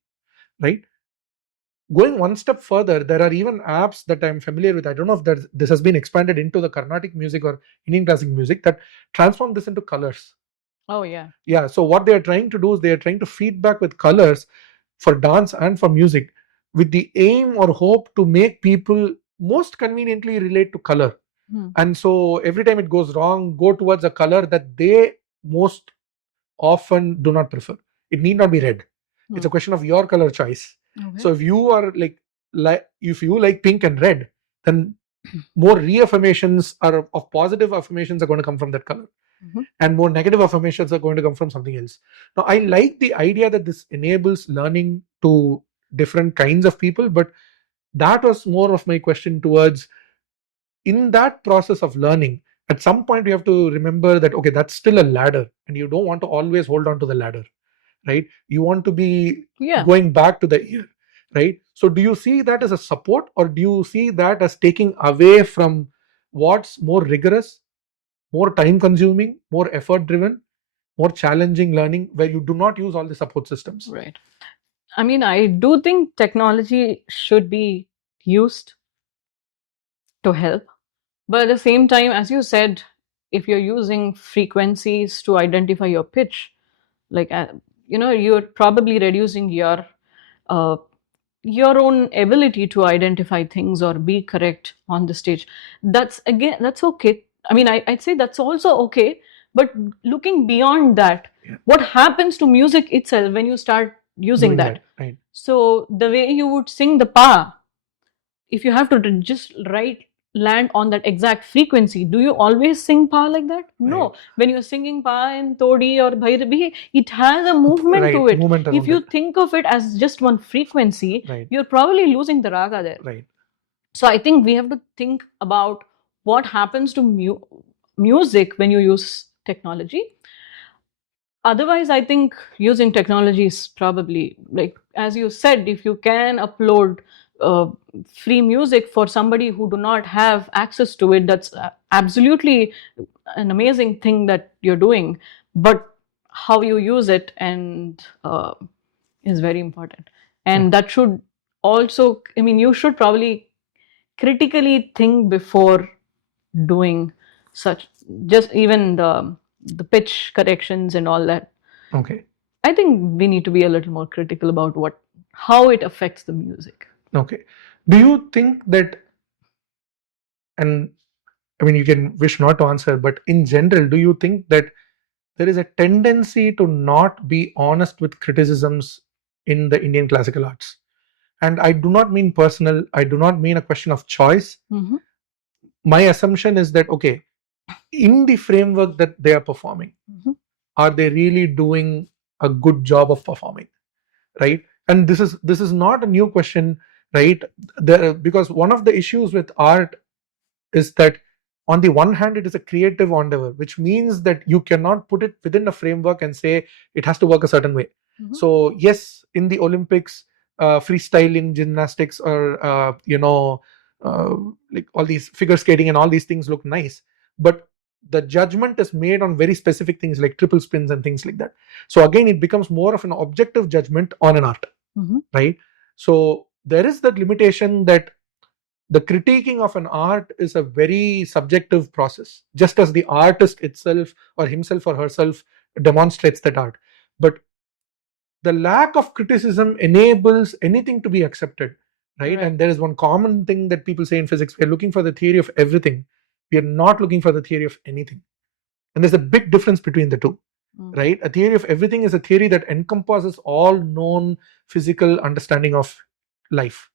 right? Going one step further, there are even apps that I'm familiar with. I don't know if this has been expanded into the Carnatic music or Indian classic music, that transform this into colors. Oh yeah. Yeah. So what they are trying to do is they are trying to feedback with colors for dance and for music, with the aim or hope to make people most conveniently relate to color. And so every time it goes wrong, go towards a color that they most often do not prefer. It need not be red. It's a question of your color choice. Okay. So if you are if you like pink and red, then more reaffirmations are of positive affirmations are going to come from that color, and more negative affirmations are going to come from something else. Now, I like the idea that this enables learning to different kinds of people, but that was more of my question towards, in that process of learning, at some point you have to remember that, okay, that's still a ladder, and you don't want to always hold on to the ladder, right? You want to be going back to the ear, right? So do you see that as a support, or do you see that as taking away from what's more rigorous, more time consuming, more effort driven, more challenging learning, where you do not use all the support systems? Right. I mean, I do think technology should be used to help, but at the same time, as you said, if you're using frequencies to identify your pitch, like you're probably reducing uh, your own ability to identify things or be correct on the stage. That's okay. I mean, I'd say that's also okay, but looking beyond that, what happens to music itself when you start using that? Right. So the way you would sing the pa, if you have to just land on that exact frequency, do you always sing pa like that? No. When you're singing pa in Todi or Bhairavi, it has a movement to it. If you think of it as just one frequency, you're probably losing the raga there. Right. So I think we have to think about what happens to music when you use technology. Otherwise, I think using technology is probably, like as you said, if you can upload free music for somebody who do not have access to it, that's absolutely an amazing thing that you're doing. But how you use it and is very important, and that should also, I mean, you should probably critically think before doing such, just even the pitch corrections and all that. Okay. I think we need to be a little more critical about how it affects the music. Okay. Do you think that, and I mean, you can wish not to answer, but in general, do you think that there is a tendency to not be honest with criticisms in the Indian classical arts? And I do not mean personal, I do not mean a question of choice. My assumption is that, okay, in the framework that they are performing, are they really doing a good job of performing, right? And this is not a new question, right? Because one of the issues with art is that, on the one hand, it is a creative endeavor, which means that you cannot put it within a framework and say it has to work a certain way. So yes, in the Olympics, freestyling gymnastics, or like all these figure skating and all these things look nice, but the judgment is made on very specific things like triple spins and things like that. So again, it becomes more of an objective judgment on an art, right? So there is that limitation that the critiquing of an art is a very subjective process, just as the artist itself or himself or herself demonstrates that art. But the lack of criticism enables anything to be accepted, right? And there is one common thing that people say in physics: we are looking for the theory of everything, we are not looking for the theory of anything. And there's a big difference between the two, right? A theory of everything is a theory that encompasses all known physical understanding of life.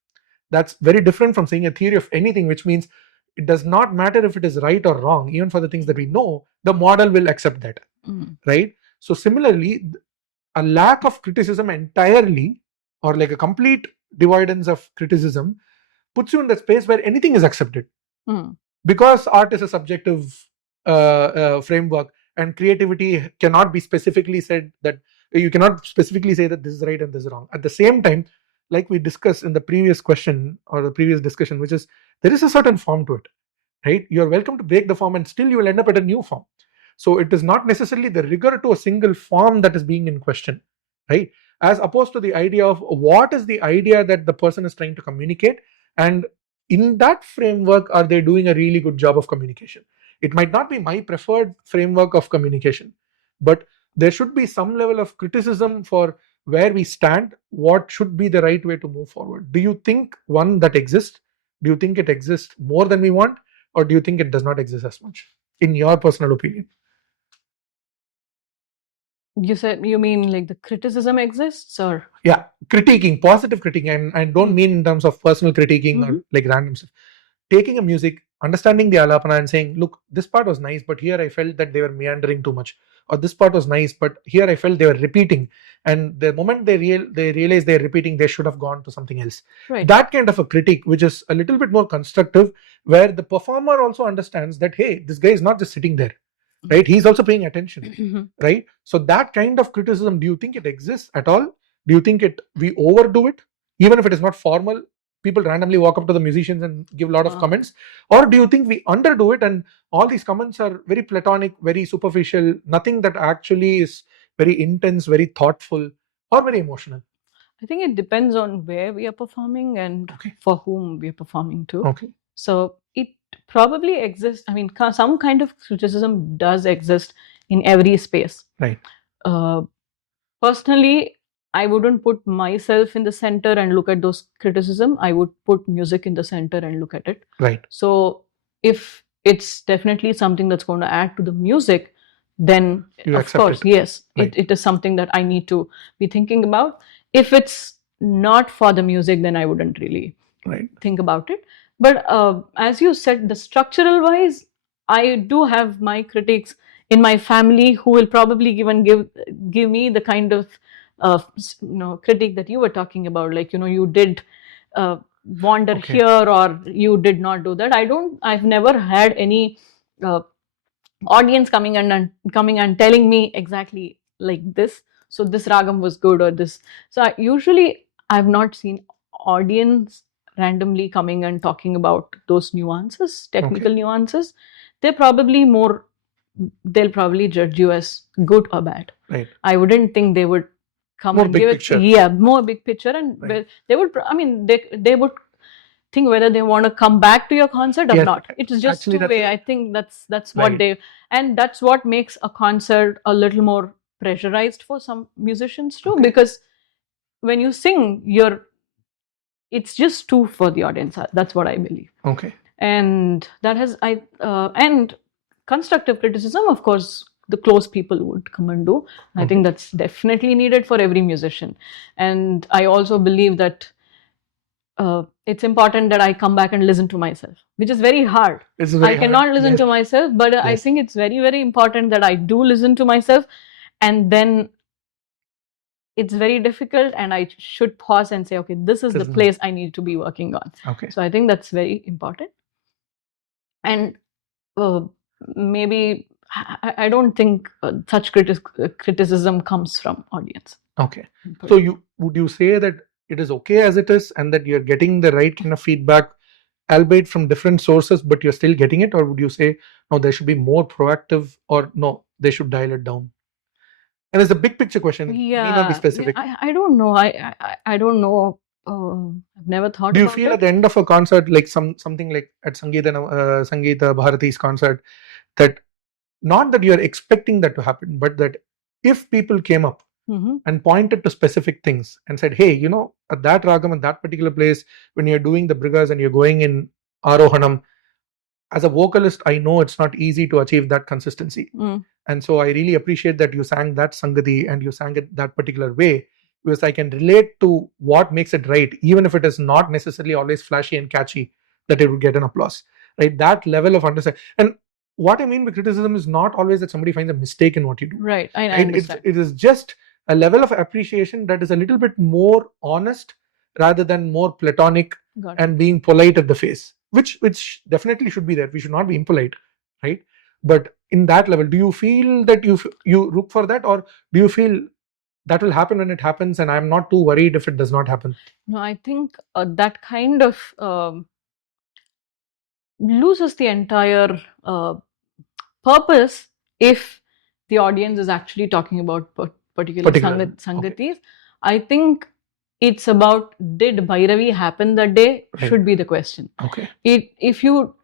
That's very different from saying a theory of anything, which means it does not matter if it is right or wrong. Even for the things that we know, the model will accept that, right? So similarly, a lack of criticism entirely, or like a complete dividance of criticism, puts you in that space where anything is accepted, because art is a subjective framework, and creativity cannot be specifically said that, you cannot specifically say that this is right and this is wrong. At the same time, like we discussed in the previous question or the previous discussion, which is, there is a certain form to it, right? You're welcome to break the form and still you will end up at a new form. So it is not necessarily the rigor to a single form that is being in question, right? As opposed to the idea of what is the idea that the person is trying to communicate, and in that framework, are they doing a really good job of communication? It might not be my preferred framework of communication, but there should be some level of criticism for where we stand, what should be the right way to move forward. Do you think, one, that exists? Do you think it exists more than we want, or do you think it does not exist as much, in your personal opinion? You mean like the criticism exists, or? Yeah, critiquing, positive critiquing, and I don't mean in terms of personal critiquing or like random stuff. Taking a music, understanding the alapana and saying, look, this part was nice, but here I felt that they were meandering too much, or this part was nice, but here I felt they were repeating, and the moment they realize they're repeating, they should have gone to something else. Right. That kind of a critique, which is a little bit more constructive, where the performer also understands that, hey, this guy is not just sitting there, right? He's also paying attention, right? So that kind of criticism, do you think it exists at all? Do you think we overdo it, even if it is not formal? People randomly walk up to the musicians and give a lot of comments, or do you think we underdo it and all these comments are very platonic, very superficial, nothing that actually is very intense, very thoughtful, or very emotional? I think it depends on where we are performing and for whom we are performing to. Okay. So it probably exists. I mean, some kind of criticism does exist in every space. Right. Personally, I wouldn't put myself in the center and look at those criticism. I would put music in the center and look at it. Right. So if it's definitely something that's going to add to the music, then You of course, it. yes, Right. it is something that I need to be thinking about. If it's not for the music, then I wouldn't really think about it. But as you said, the structural wise, I do have my critics in my family who will probably even give me the kind of critique that you were talking about, like, you did wander here, or you did not do that. I've never had any audience coming and telling me exactly like this, so this ragam was good or this. So I've not seen audience randomly coming and talking about those nuances, technical nuances. They'll probably judge you as good or bad. Right. I wouldn't think they would come more and big give picture. more big picture, and they would, I mean, they would think whether they want to come back to your concert or not. It's just actually, two-way. I think that's what and that's what makes a concert a little more pressurized for some musicians too, because when you sing, it's just two for the audience. That's what I believe. Okay. And that has and constructive criticism, of course, the close people would come and do. I think that's definitely needed for every musician. And I also believe that it's important that I come back and listen to myself, which is very hard. I cannot listen to myself, but I think it's very, very important that I do listen to myself, and then it's very difficult, and I should pause and say, okay, this is the place I need to be working on. Okay. So I think that's very important. And maybe I don't think such criticism comes from audience. Okay. So would you say that it is okay as it is, and that you're getting the right kind of feedback, albeit from different sources, but you're still getting it? Or would you say, no, there should be more proactive, or no, they should dial it down? And it's a big picture question. Yeah, need not be specific. I don't know. I don't know. I've never thought. Do you feel at the end of a concert, like something like at Sangeeta Bharati's concert, that not that you're expecting that to happen, but that if people came up and pointed to specific things and said, hey, at that ragam, at that particular place, when you're doing the brigas and you're going in Arohanam, as a vocalist, I know it's not easy to achieve that consistency. And so I really appreciate that you sang that Sangati and you sang it that particular way, because I can relate to what makes it right, even if it is not necessarily always flashy and catchy, that it would get an applause, right? That level of understanding. And what I mean by criticism is not always that somebody finds a mistake in what you do. Right. I understand. It is just a level of appreciation that is a little bit more honest rather than more platonic and being polite at the face, which definitely should be there. We should not be impolite, right? But in that level, do you feel that you look for that, or do you feel that will happen when it happens, and I'm not too worried if it does not happen? No, I think that kind of loses the entire purpose if the audience is actually talking about particular Sangatis. I think it's about, did Bhairavi happen that day, should be the question. Okay. If you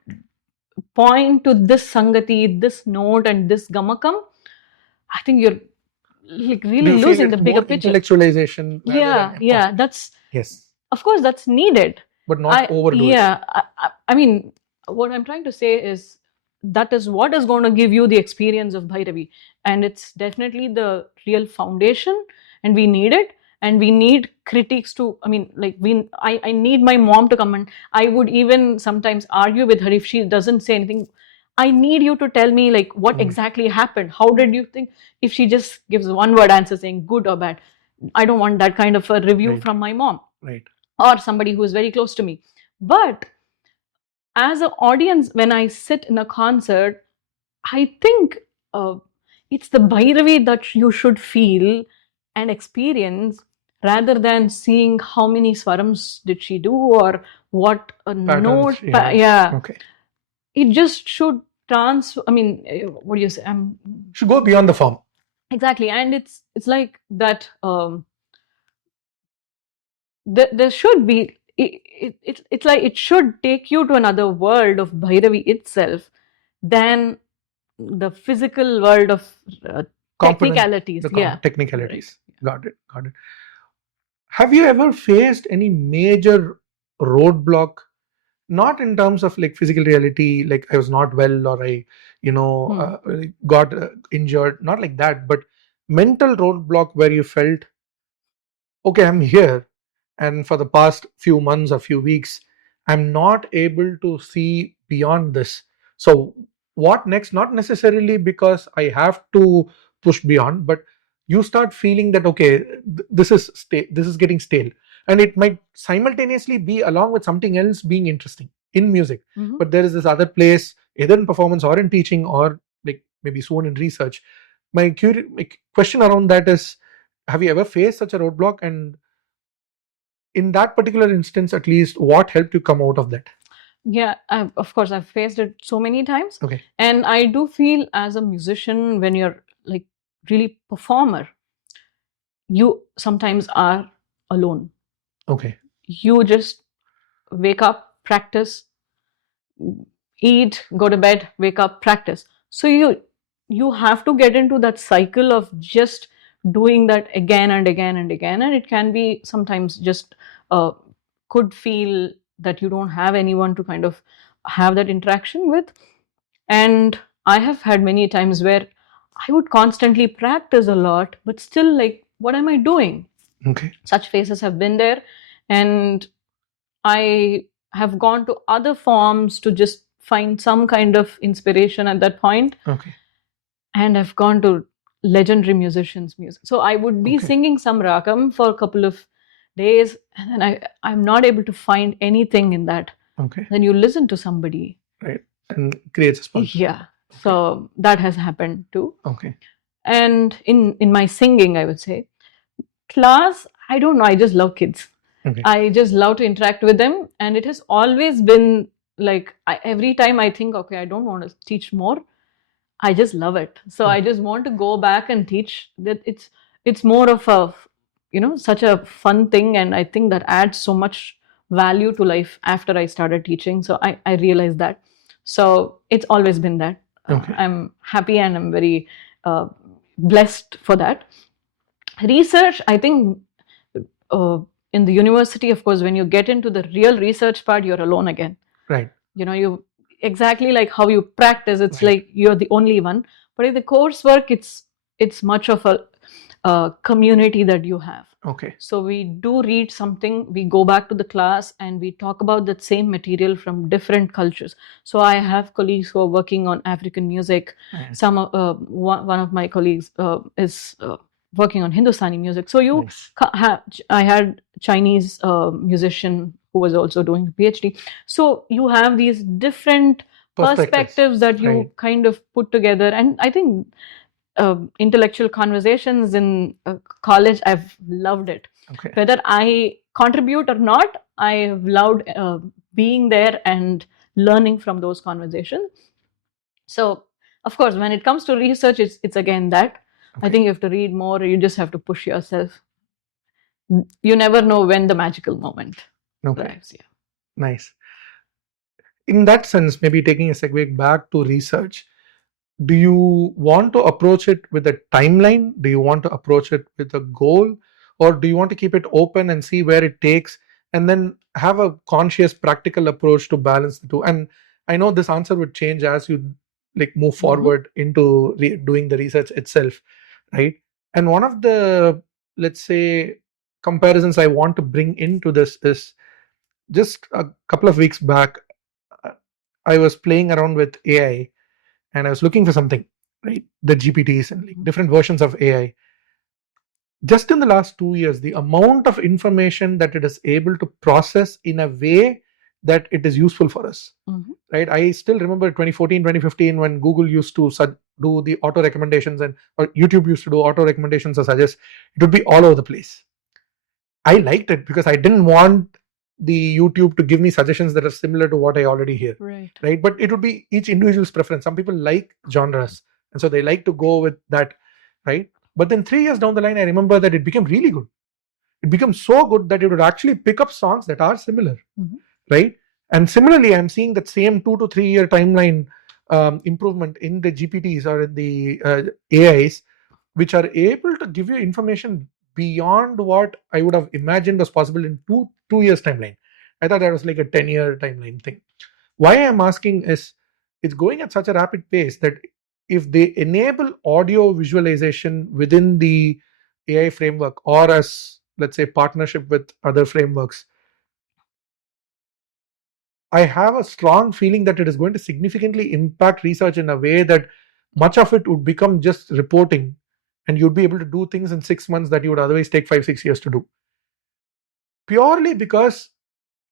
point to this Sangati, this note and this Gamakam, I think you're like really losing the bigger picture. Intellectualization. Yeah, that's, yes, of course, that's needed, but not overdo it. Yeah, I mean, what I'm trying to say is, that is what is going to give you the experience of Bhairavi. And it's definitely the real foundation, and we need it. And we need critiques to, I mean, like I need my mom to come, and I would even sometimes argue with her if she doesn't say anything. I need you to tell me like what exactly happened. How did you think? If she just gives one word answer saying good or bad, I don't want that kind of a review from my mom. Right. Or somebody who is very close to me. But as an audience, when I sit in a concert, I think it's the Bhairavi that you should feel and experience, rather than seeing how many swarams did she do or what a note. Okay. It just should I mean, what do you say? Should go beyond the form. Exactly. And it's like that. There should be. It's like it should take you to another world of Bhairavi itself than the physical world of technicalities. Technicalities. Got it. Have you ever faced any major roadblock, not in terms of like physical reality, like I was not well or I got injured, not like that, but mental roadblock where you felt, okay, I'm here, and for the past few months or few weeks I'm not able to see beyond this, so what next? Not necessarily because I have to push beyond, but you start feeling that, okay, this is getting stale, and it might simultaneously be along with something else being interesting in music, but there is this other place, either in performance or in teaching or like maybe soon in research. My question around that is, have you ever faced such a roadblock, and in that particular instance at least, what helped you come out of that? Yeah, of course I've faced it so many times. Okay. And I do feel as a musician, when you're like really performer, you sometimes are alone. Okay. You just wake up, practice, eat, go to bed, wake up, practice. So you have to get into that cycle of just doing that again and again and again, and it can be sometimes just could feel that you don't have anyone to kind of have that interaction with. And I have had many times where I would constantly practice a lot, but still, like, what am I doing? Okay. Such phases have been there, and I have gone to other forms to just find some kind of inspiration at that point. Okay. And I've gone to legendary musicians' music. So I would be singing some ragam for a couple of days, and then I'm not able to find anything in that. Okay. Then you listen to somebody. Right. And creates a sponge. Yeah. So that has happened too. Okay. And in my singing, I would say, class, I don't know, I just love kids. Okay. I just love to interact with them, and it has always been like every time I think, okay, I don't want to teach more, I just love it. So I just want to go back and teach. That it's more of a, such a fun thing, and I think that adds so much value to life after I started teaching. So I realized that. So it's always been that. I'm happy and I'm very blessed for that. Research, I think in the university, of course, when you get into the real research part, you're alone again. Right. You exactly like how you practice, it's like you're the only one. But in the coursework, it's much of a community that you have. Okay. So we do read something, we go back to the class, and we talk about that same material from different cultures. So I have colleagues who are working on African music. Some one of my colleagues is working on Hindustani music. So I had Chinese musician who was also doing a PhD. So you have these different perspectives that you kind of put together. And I think intellectual conversations in college, I've loved it. Okay. Whether I contribute or not, I've loved being there and learning from those conversations. So, of course, when it comes to research, it's again that. I think you have to read more, you just have to push yourself. You never know when the magical moment arrives. Yeah. Nice. In that sense, maybe taking a segue back to research, do you want to approach it with a timeline? Do you want to approach it with a goal? Or do you want to keep it open and see where it takes, and then have a conscious, practical approach to balance the two? And I know this answer would change as you like move forward into doing the research itself, right? And one of the, let's say, comparisons I want to bring into this is just a couple of weeks back, uh, I was playing around with AI and I was looking for something, right? The GPTs and like different versions of AI. Just in the last 2 years, the amount of information that it is able to process in a way that it is useful for us, right? I still remember 2014, 2015 when Google used to do the auto recommendations, and or YouTube used to do auto recommendations or suggest. It would be all over the place. I liked it because I didn't want the YouTube to give me suggestions that are similar to what I already hear, right? But it would be each individual's preference. Some people like genres, and so they like to go with that, right? But then 3 years down the line, I remember that it became really good. It became so good that it would actually pick up songs that are similar, right? And similarly, I'm seeing that same 2 to 3 year timeline improvement in the GPTs or in the AIs, which are able to give you information beyond what I would have imagined was possible in two years timeline. I thought that was like a 10-year timeline thing. Why I'm asking is it's going at such a rapid pace that if they enable audio visualization within the AI framework or as, let's say, partnership with other frameworks, I have a strong feeling that it is going to significantly impact research in a way that much of it would become just reporting, and you'd be able to do things in 6 months that you would otherwise take 5-6 years to do. Purely because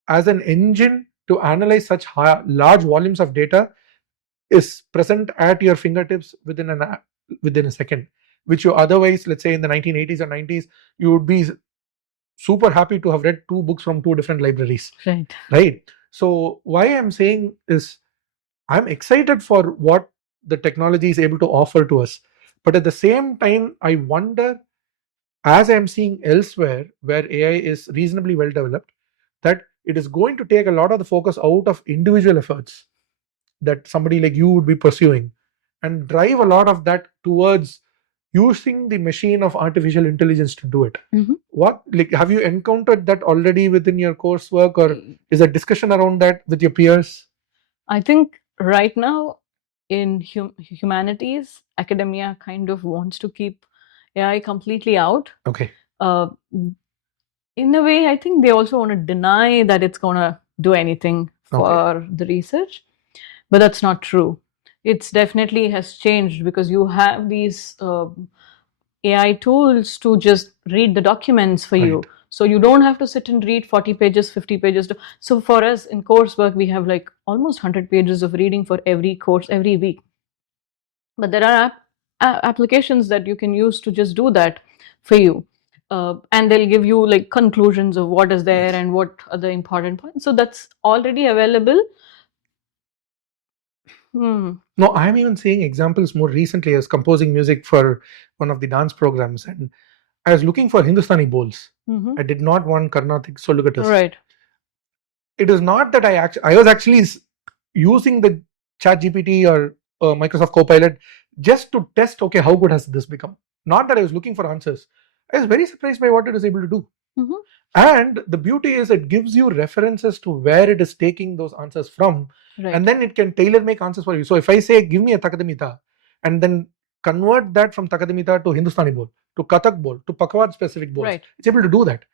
as an engine to analyze such large volumes of data is present at your fingertips within a second, which you otherwise, let's say in the 1980s or 90s, you would be super happy to have read 2 books from 2 different libraries, right? So why I'm saying is I'm excited for what the technology is able to offer to us, but at the same time I wonder, as I'm seeing elsewhere where AI is reasonably well developed, that it is going to take a lot of the focus out of individual efforts that somebody like you would be pursuing and drive a lot of that towards using the machine of artificial intelligence to do it. What, like, have you encountered that already within your coursework, or is there discussion around that with your peers? I think right now in humanities, academia kind of wants to keep AI completely out. Okay. In a way, I think they also want to deny that it's going to do anything for the research, but that's not true. It's definitely has changed because you have these AI tools to just read the documents for you. So you don't have to sit and read 40 pages, 50 pages. So for us in coursework, we have like almost 100 pages of reading for every course, every week. But there are applications that you can use to just do that for you. And they'll give you like conclusions of what is there and what are the important points. So that's already available. No, I'm even seeing examples more recently. As composing music for one of the dance programs, and I was looking for Hindustani bowls. I did not want Carnatic sologatas. Right. It is not that I was actually using the Chat GPT or Microsoft Copilot just to test, okay, how good has this become? Not that I was looking for answers. I was very surprised by what it is able to do. And the beauty is it gives you references to where it is taking those answers from, and then it can tailor make answers for you. So if I say, give me a Takadamita, and then convert that from Takadamita to Hindustani bowl, to Kathak bowl, to Pakawad specific bowls, it's able to do that.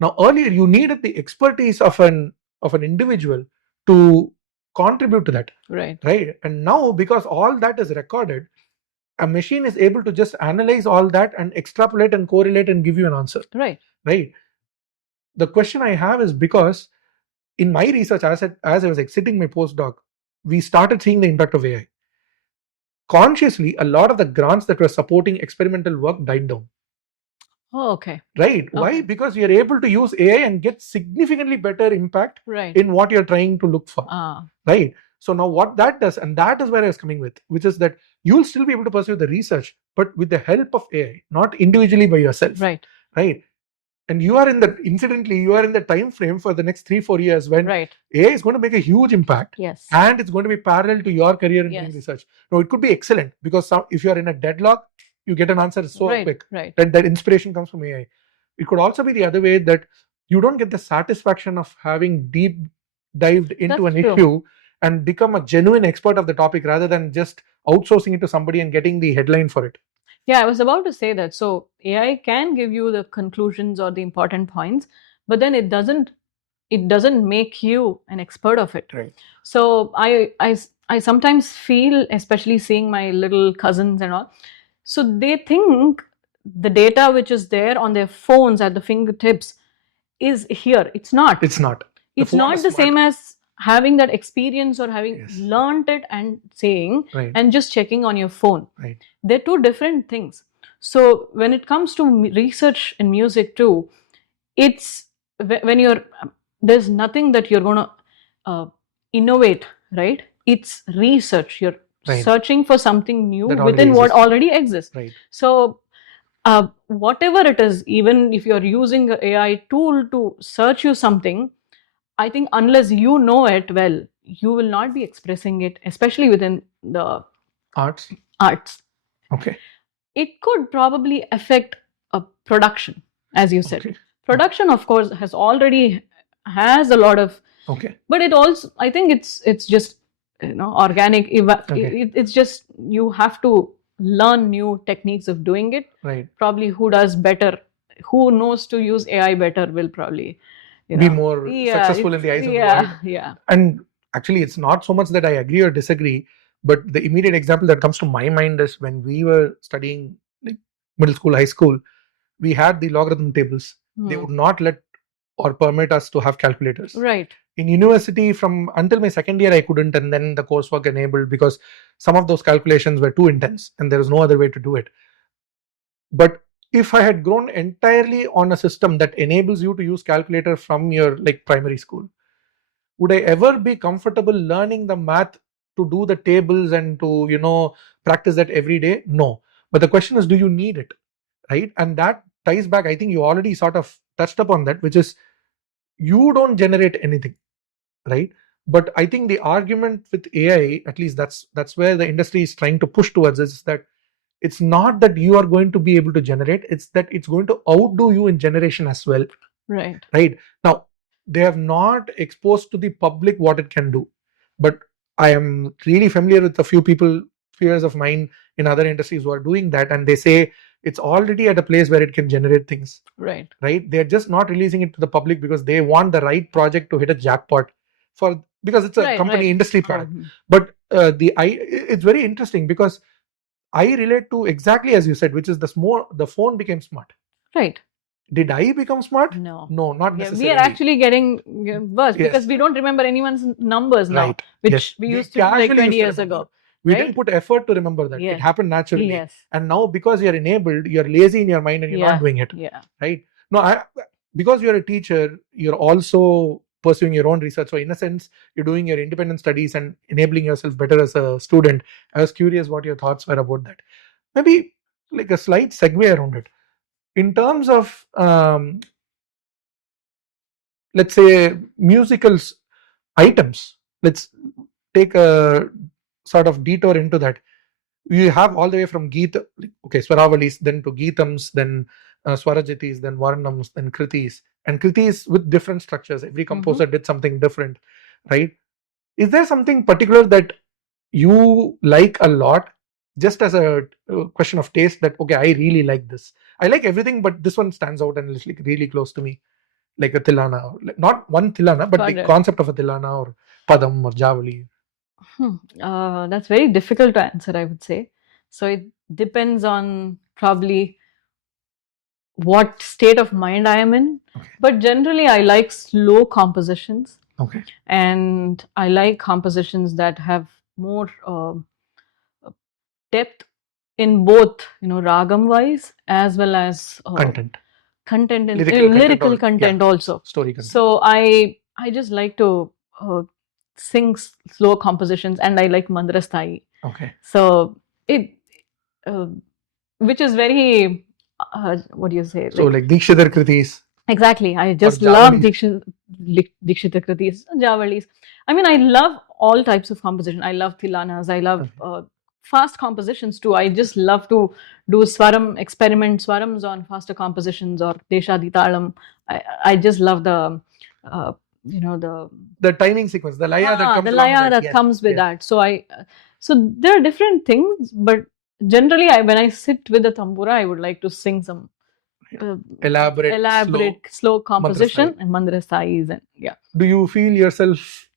Now earlier you needed the expertise of an individual to contribute to that, right? And now, because all that is recorded, a machine is able to just analyze all that and extrapolate and correlate and give you an answer, right? The question I have is, because in my research, as I was exiting my postdoc, we started seeing the impact of AI. Consciously, a lot of the grants that were supporting experimental work died down. Right? Why? Because you're able to use AI and get significantly better impact in what you're trying to look for. Right? So now what that does, and that is where I was coming with, which is that you'll still be able to pursue the research, but with the help of AI, not individually by yourself. Right? And you are in the time frame for the next 3-4 years when AI is going to make a huge impact, and it's going to be parallel to your career in doing research. Now it could be excellent because if you are in a deadlock, you get an answer so quick that inspiration comes from AI. It could also be the other way, that you don't get the satisfaction of having deep dived into an issue and become a genuine expert of the topic rather than just outsourcing it to somebody and getting the headline for it. Yeah, I was about to say that. So AI can give you the conclusions or the important points, but then it doesn't make you an expert of it. Right. So I sometimes feel, especially seeing my little cousins and all, so they think the data which is there on their phones at the fingertips is here. It's not. It's not. It's not the same as having that experience or having Yes. learned it and saying Right. and just checking on your phone. Right. They're two different things. So when it comes to research in music too, it's when you're there's nothing that you're going to innovate, right? It's research. You're Right. searching for something new That already within what exists. already exists. Right. So whatever it is, even if you're using an AI tool to search you something, I think unless you know it well, you will not be expressing it, especially within the Arts. Okay. It could probably affect a production, as you said. Okay. Production, of course, has a lot of, Okay. but it also, I think it's just organic. Okay. It's just you have to learn new techniques of doing it. Right. Probably who does better, who knows to use AI better will probably be more successful in the eyes of the world. Yeah. And actually, it's not so much that I agree or disagree, but the immediate example that comes to my mind is when we were studying like middle school, high school, we had the logarithm tables. They would not let or permit us to have calculators. Right. In university, from until my second year, I couldn't, and then the coursework enabled because some of those calculations were too intense and there was no other way to do it. But if I had grown entirely on a system that enables you to use calculator from your like primary school, would I ever be comfortable learning the math to do the tables and to practice that every day? No. But the question is, do you need it, right? And that ties back, I think you already sort of touched upon that, which is you don't generate anything, right? But I think the argument with AI, at least that's where the industry is trying to push towards, is that it's not that you are going to be able to generate, it's that it's going to outdo you in generation as well. Right. Right. Now, they have not exposed to the public what it can do. But I am really familiar with a few peers of mine in other industries who are doing that, and they say it's already at a place where it can generate things. Right. Right. They're just not releasing it to the public because they want the right project to hit a jackpot because it's a company industry product. But it's very interesting because I relate to exactly as you said, which is the phone became smart. Right. Did I become smart? No, not necessarily. We are actually getting worse because we don't remember anyone's numbers now, which we used to do like 20 years ago. We didn't put effort to remember that. It happened naturally. Yes. And now because you're enabled, you're lazy in your mind and you're not doing it. Yeah. Right? No, because you're a teacher, you're also pursuing your own research. So in a sense, you're doing your independent studies and enabling yourself better as a student. I was curious what your thoughts were about that. Maybe like a slight segue around it. In terms of, let's say, musical items, let's take a sort of detour into that. You have all the way from Swaravalis, then to Geetams, then Swarajatis, then Varnams, then Kritis. And Kritis with different structures. Every composer did something different, right? Is there something particular that you like a lot? Just as a question of taste, that okay, I really like this. I like everything, but this one stands out and is like really close to me, like a tilana, or not one tilana, but the concept of a tilana or padam or javali. That's very difficult to answer, I would say. So it depends on probably what state of mind I am in. Okay. But generally, I like slow compositions. Okay. And I like compositions that have more depth in both, ragam wise as well as content in lyrical content also. Story content. So I just like to sing slow compositions, and I like mandrasthai. Okay. So it which is very what do you say? So like Dikshitar Kritis. Exactly. I just love Dikshitar Kritis, Javalis. I mean, I love all types of composition. I love tilanas. I love fast compositions too. I just love to do swarams on faster compositions or Deshadi Talam. I just love the the timing sequence, the laya that comes that comes with that. So there are different things, but generally, when I sit with the tambura, I would like to sing some elaborate, slow composition Mandrasai. and mandrasais, and yeah. Do you feel yourself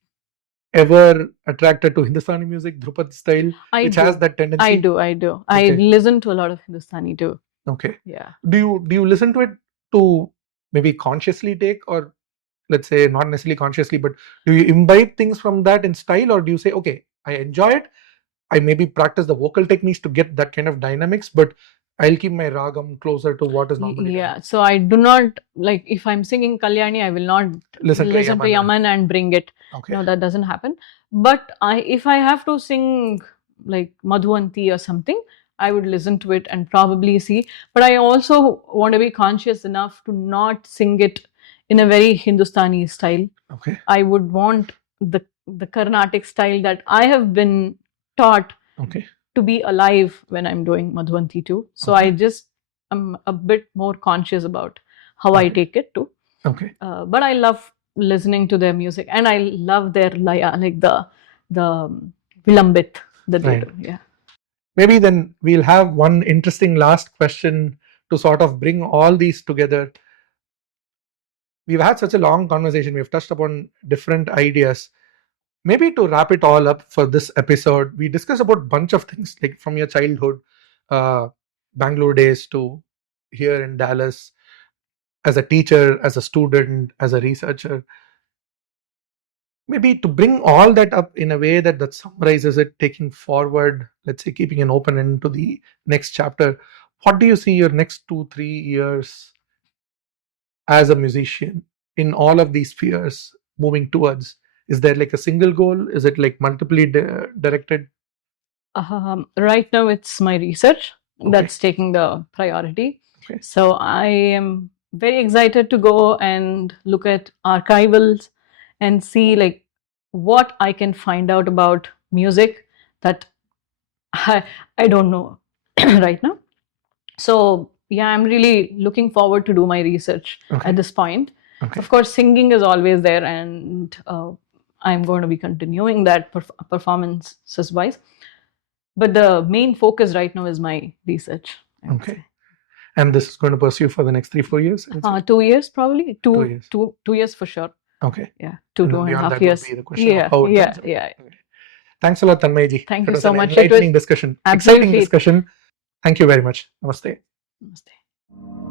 ever attracted to Hindustani music, Dhrupad style, which has that tendency? I do. I listen to a lot of Hindustani too. Okay. Yeah. Do you listen to it to maybe consciously take, or let's say not necessarily consciously, but do you imbibe things from that in style, or do you say, okay, I enjoy it, I maybe practice the vocal techniques to get that kind of dynamics, but I'll keep my ragam closer to what is normally done? Yeah, so I do not, like, if I'm singing Kalyani, I will not Listen to Yaman and bring it. Okay. No, that doesn't happen. But if I have to sing like Madhuvanti or something, I would listen to it and probably see. But I also want to be conscious enough to not sing it in a very Hindustani style. Okay. I would want the Carnatic style that I have been taught to be alive when I'm doing Madhuvanti too. So I just am a bit more conscious about how I take it too. Okay. But I love listening to their music, and I love their laya, like the vilambit that they do. Yeah. Maybe then we'll have one interesting last question to sort of bring all these together. We've had such a long conversation. We've touched upon different ideas. Maybe to wrap it all up for this episode, we discussed about a bunch of things, like from your childhood, Bangalore days, to here in Dallas, as a teacher, as a student, as a researcher. Maybe to bring all that up in a way that summarizes it, taking forward, let's say keeping an open end to the next chapter. What do you see your next 2-3 years as a musician in all of these spheres moving towards? Is there like a single goal? Is it like multiply directed? Right now, it's my research that's taking the priority. So I am very excited to go and look at archivals and see like what I can find out about music that I don't know right now. So yeah, I'm really looking forward to do my research at this point. Of course, singing is always there, and I'm going to be continuing that performances wise. But the main focus right now is my research. Okay. And this is going to pursue for the next 3-4 years? 2 years probably. 2 years for sure. Okay. Yeah, 2.5 years. Yeah. Thanks a lot, Tanmayji. Thank you so much. Enlightening discussion. Exciting discussion. Thank you very much. Namaste. Namaste.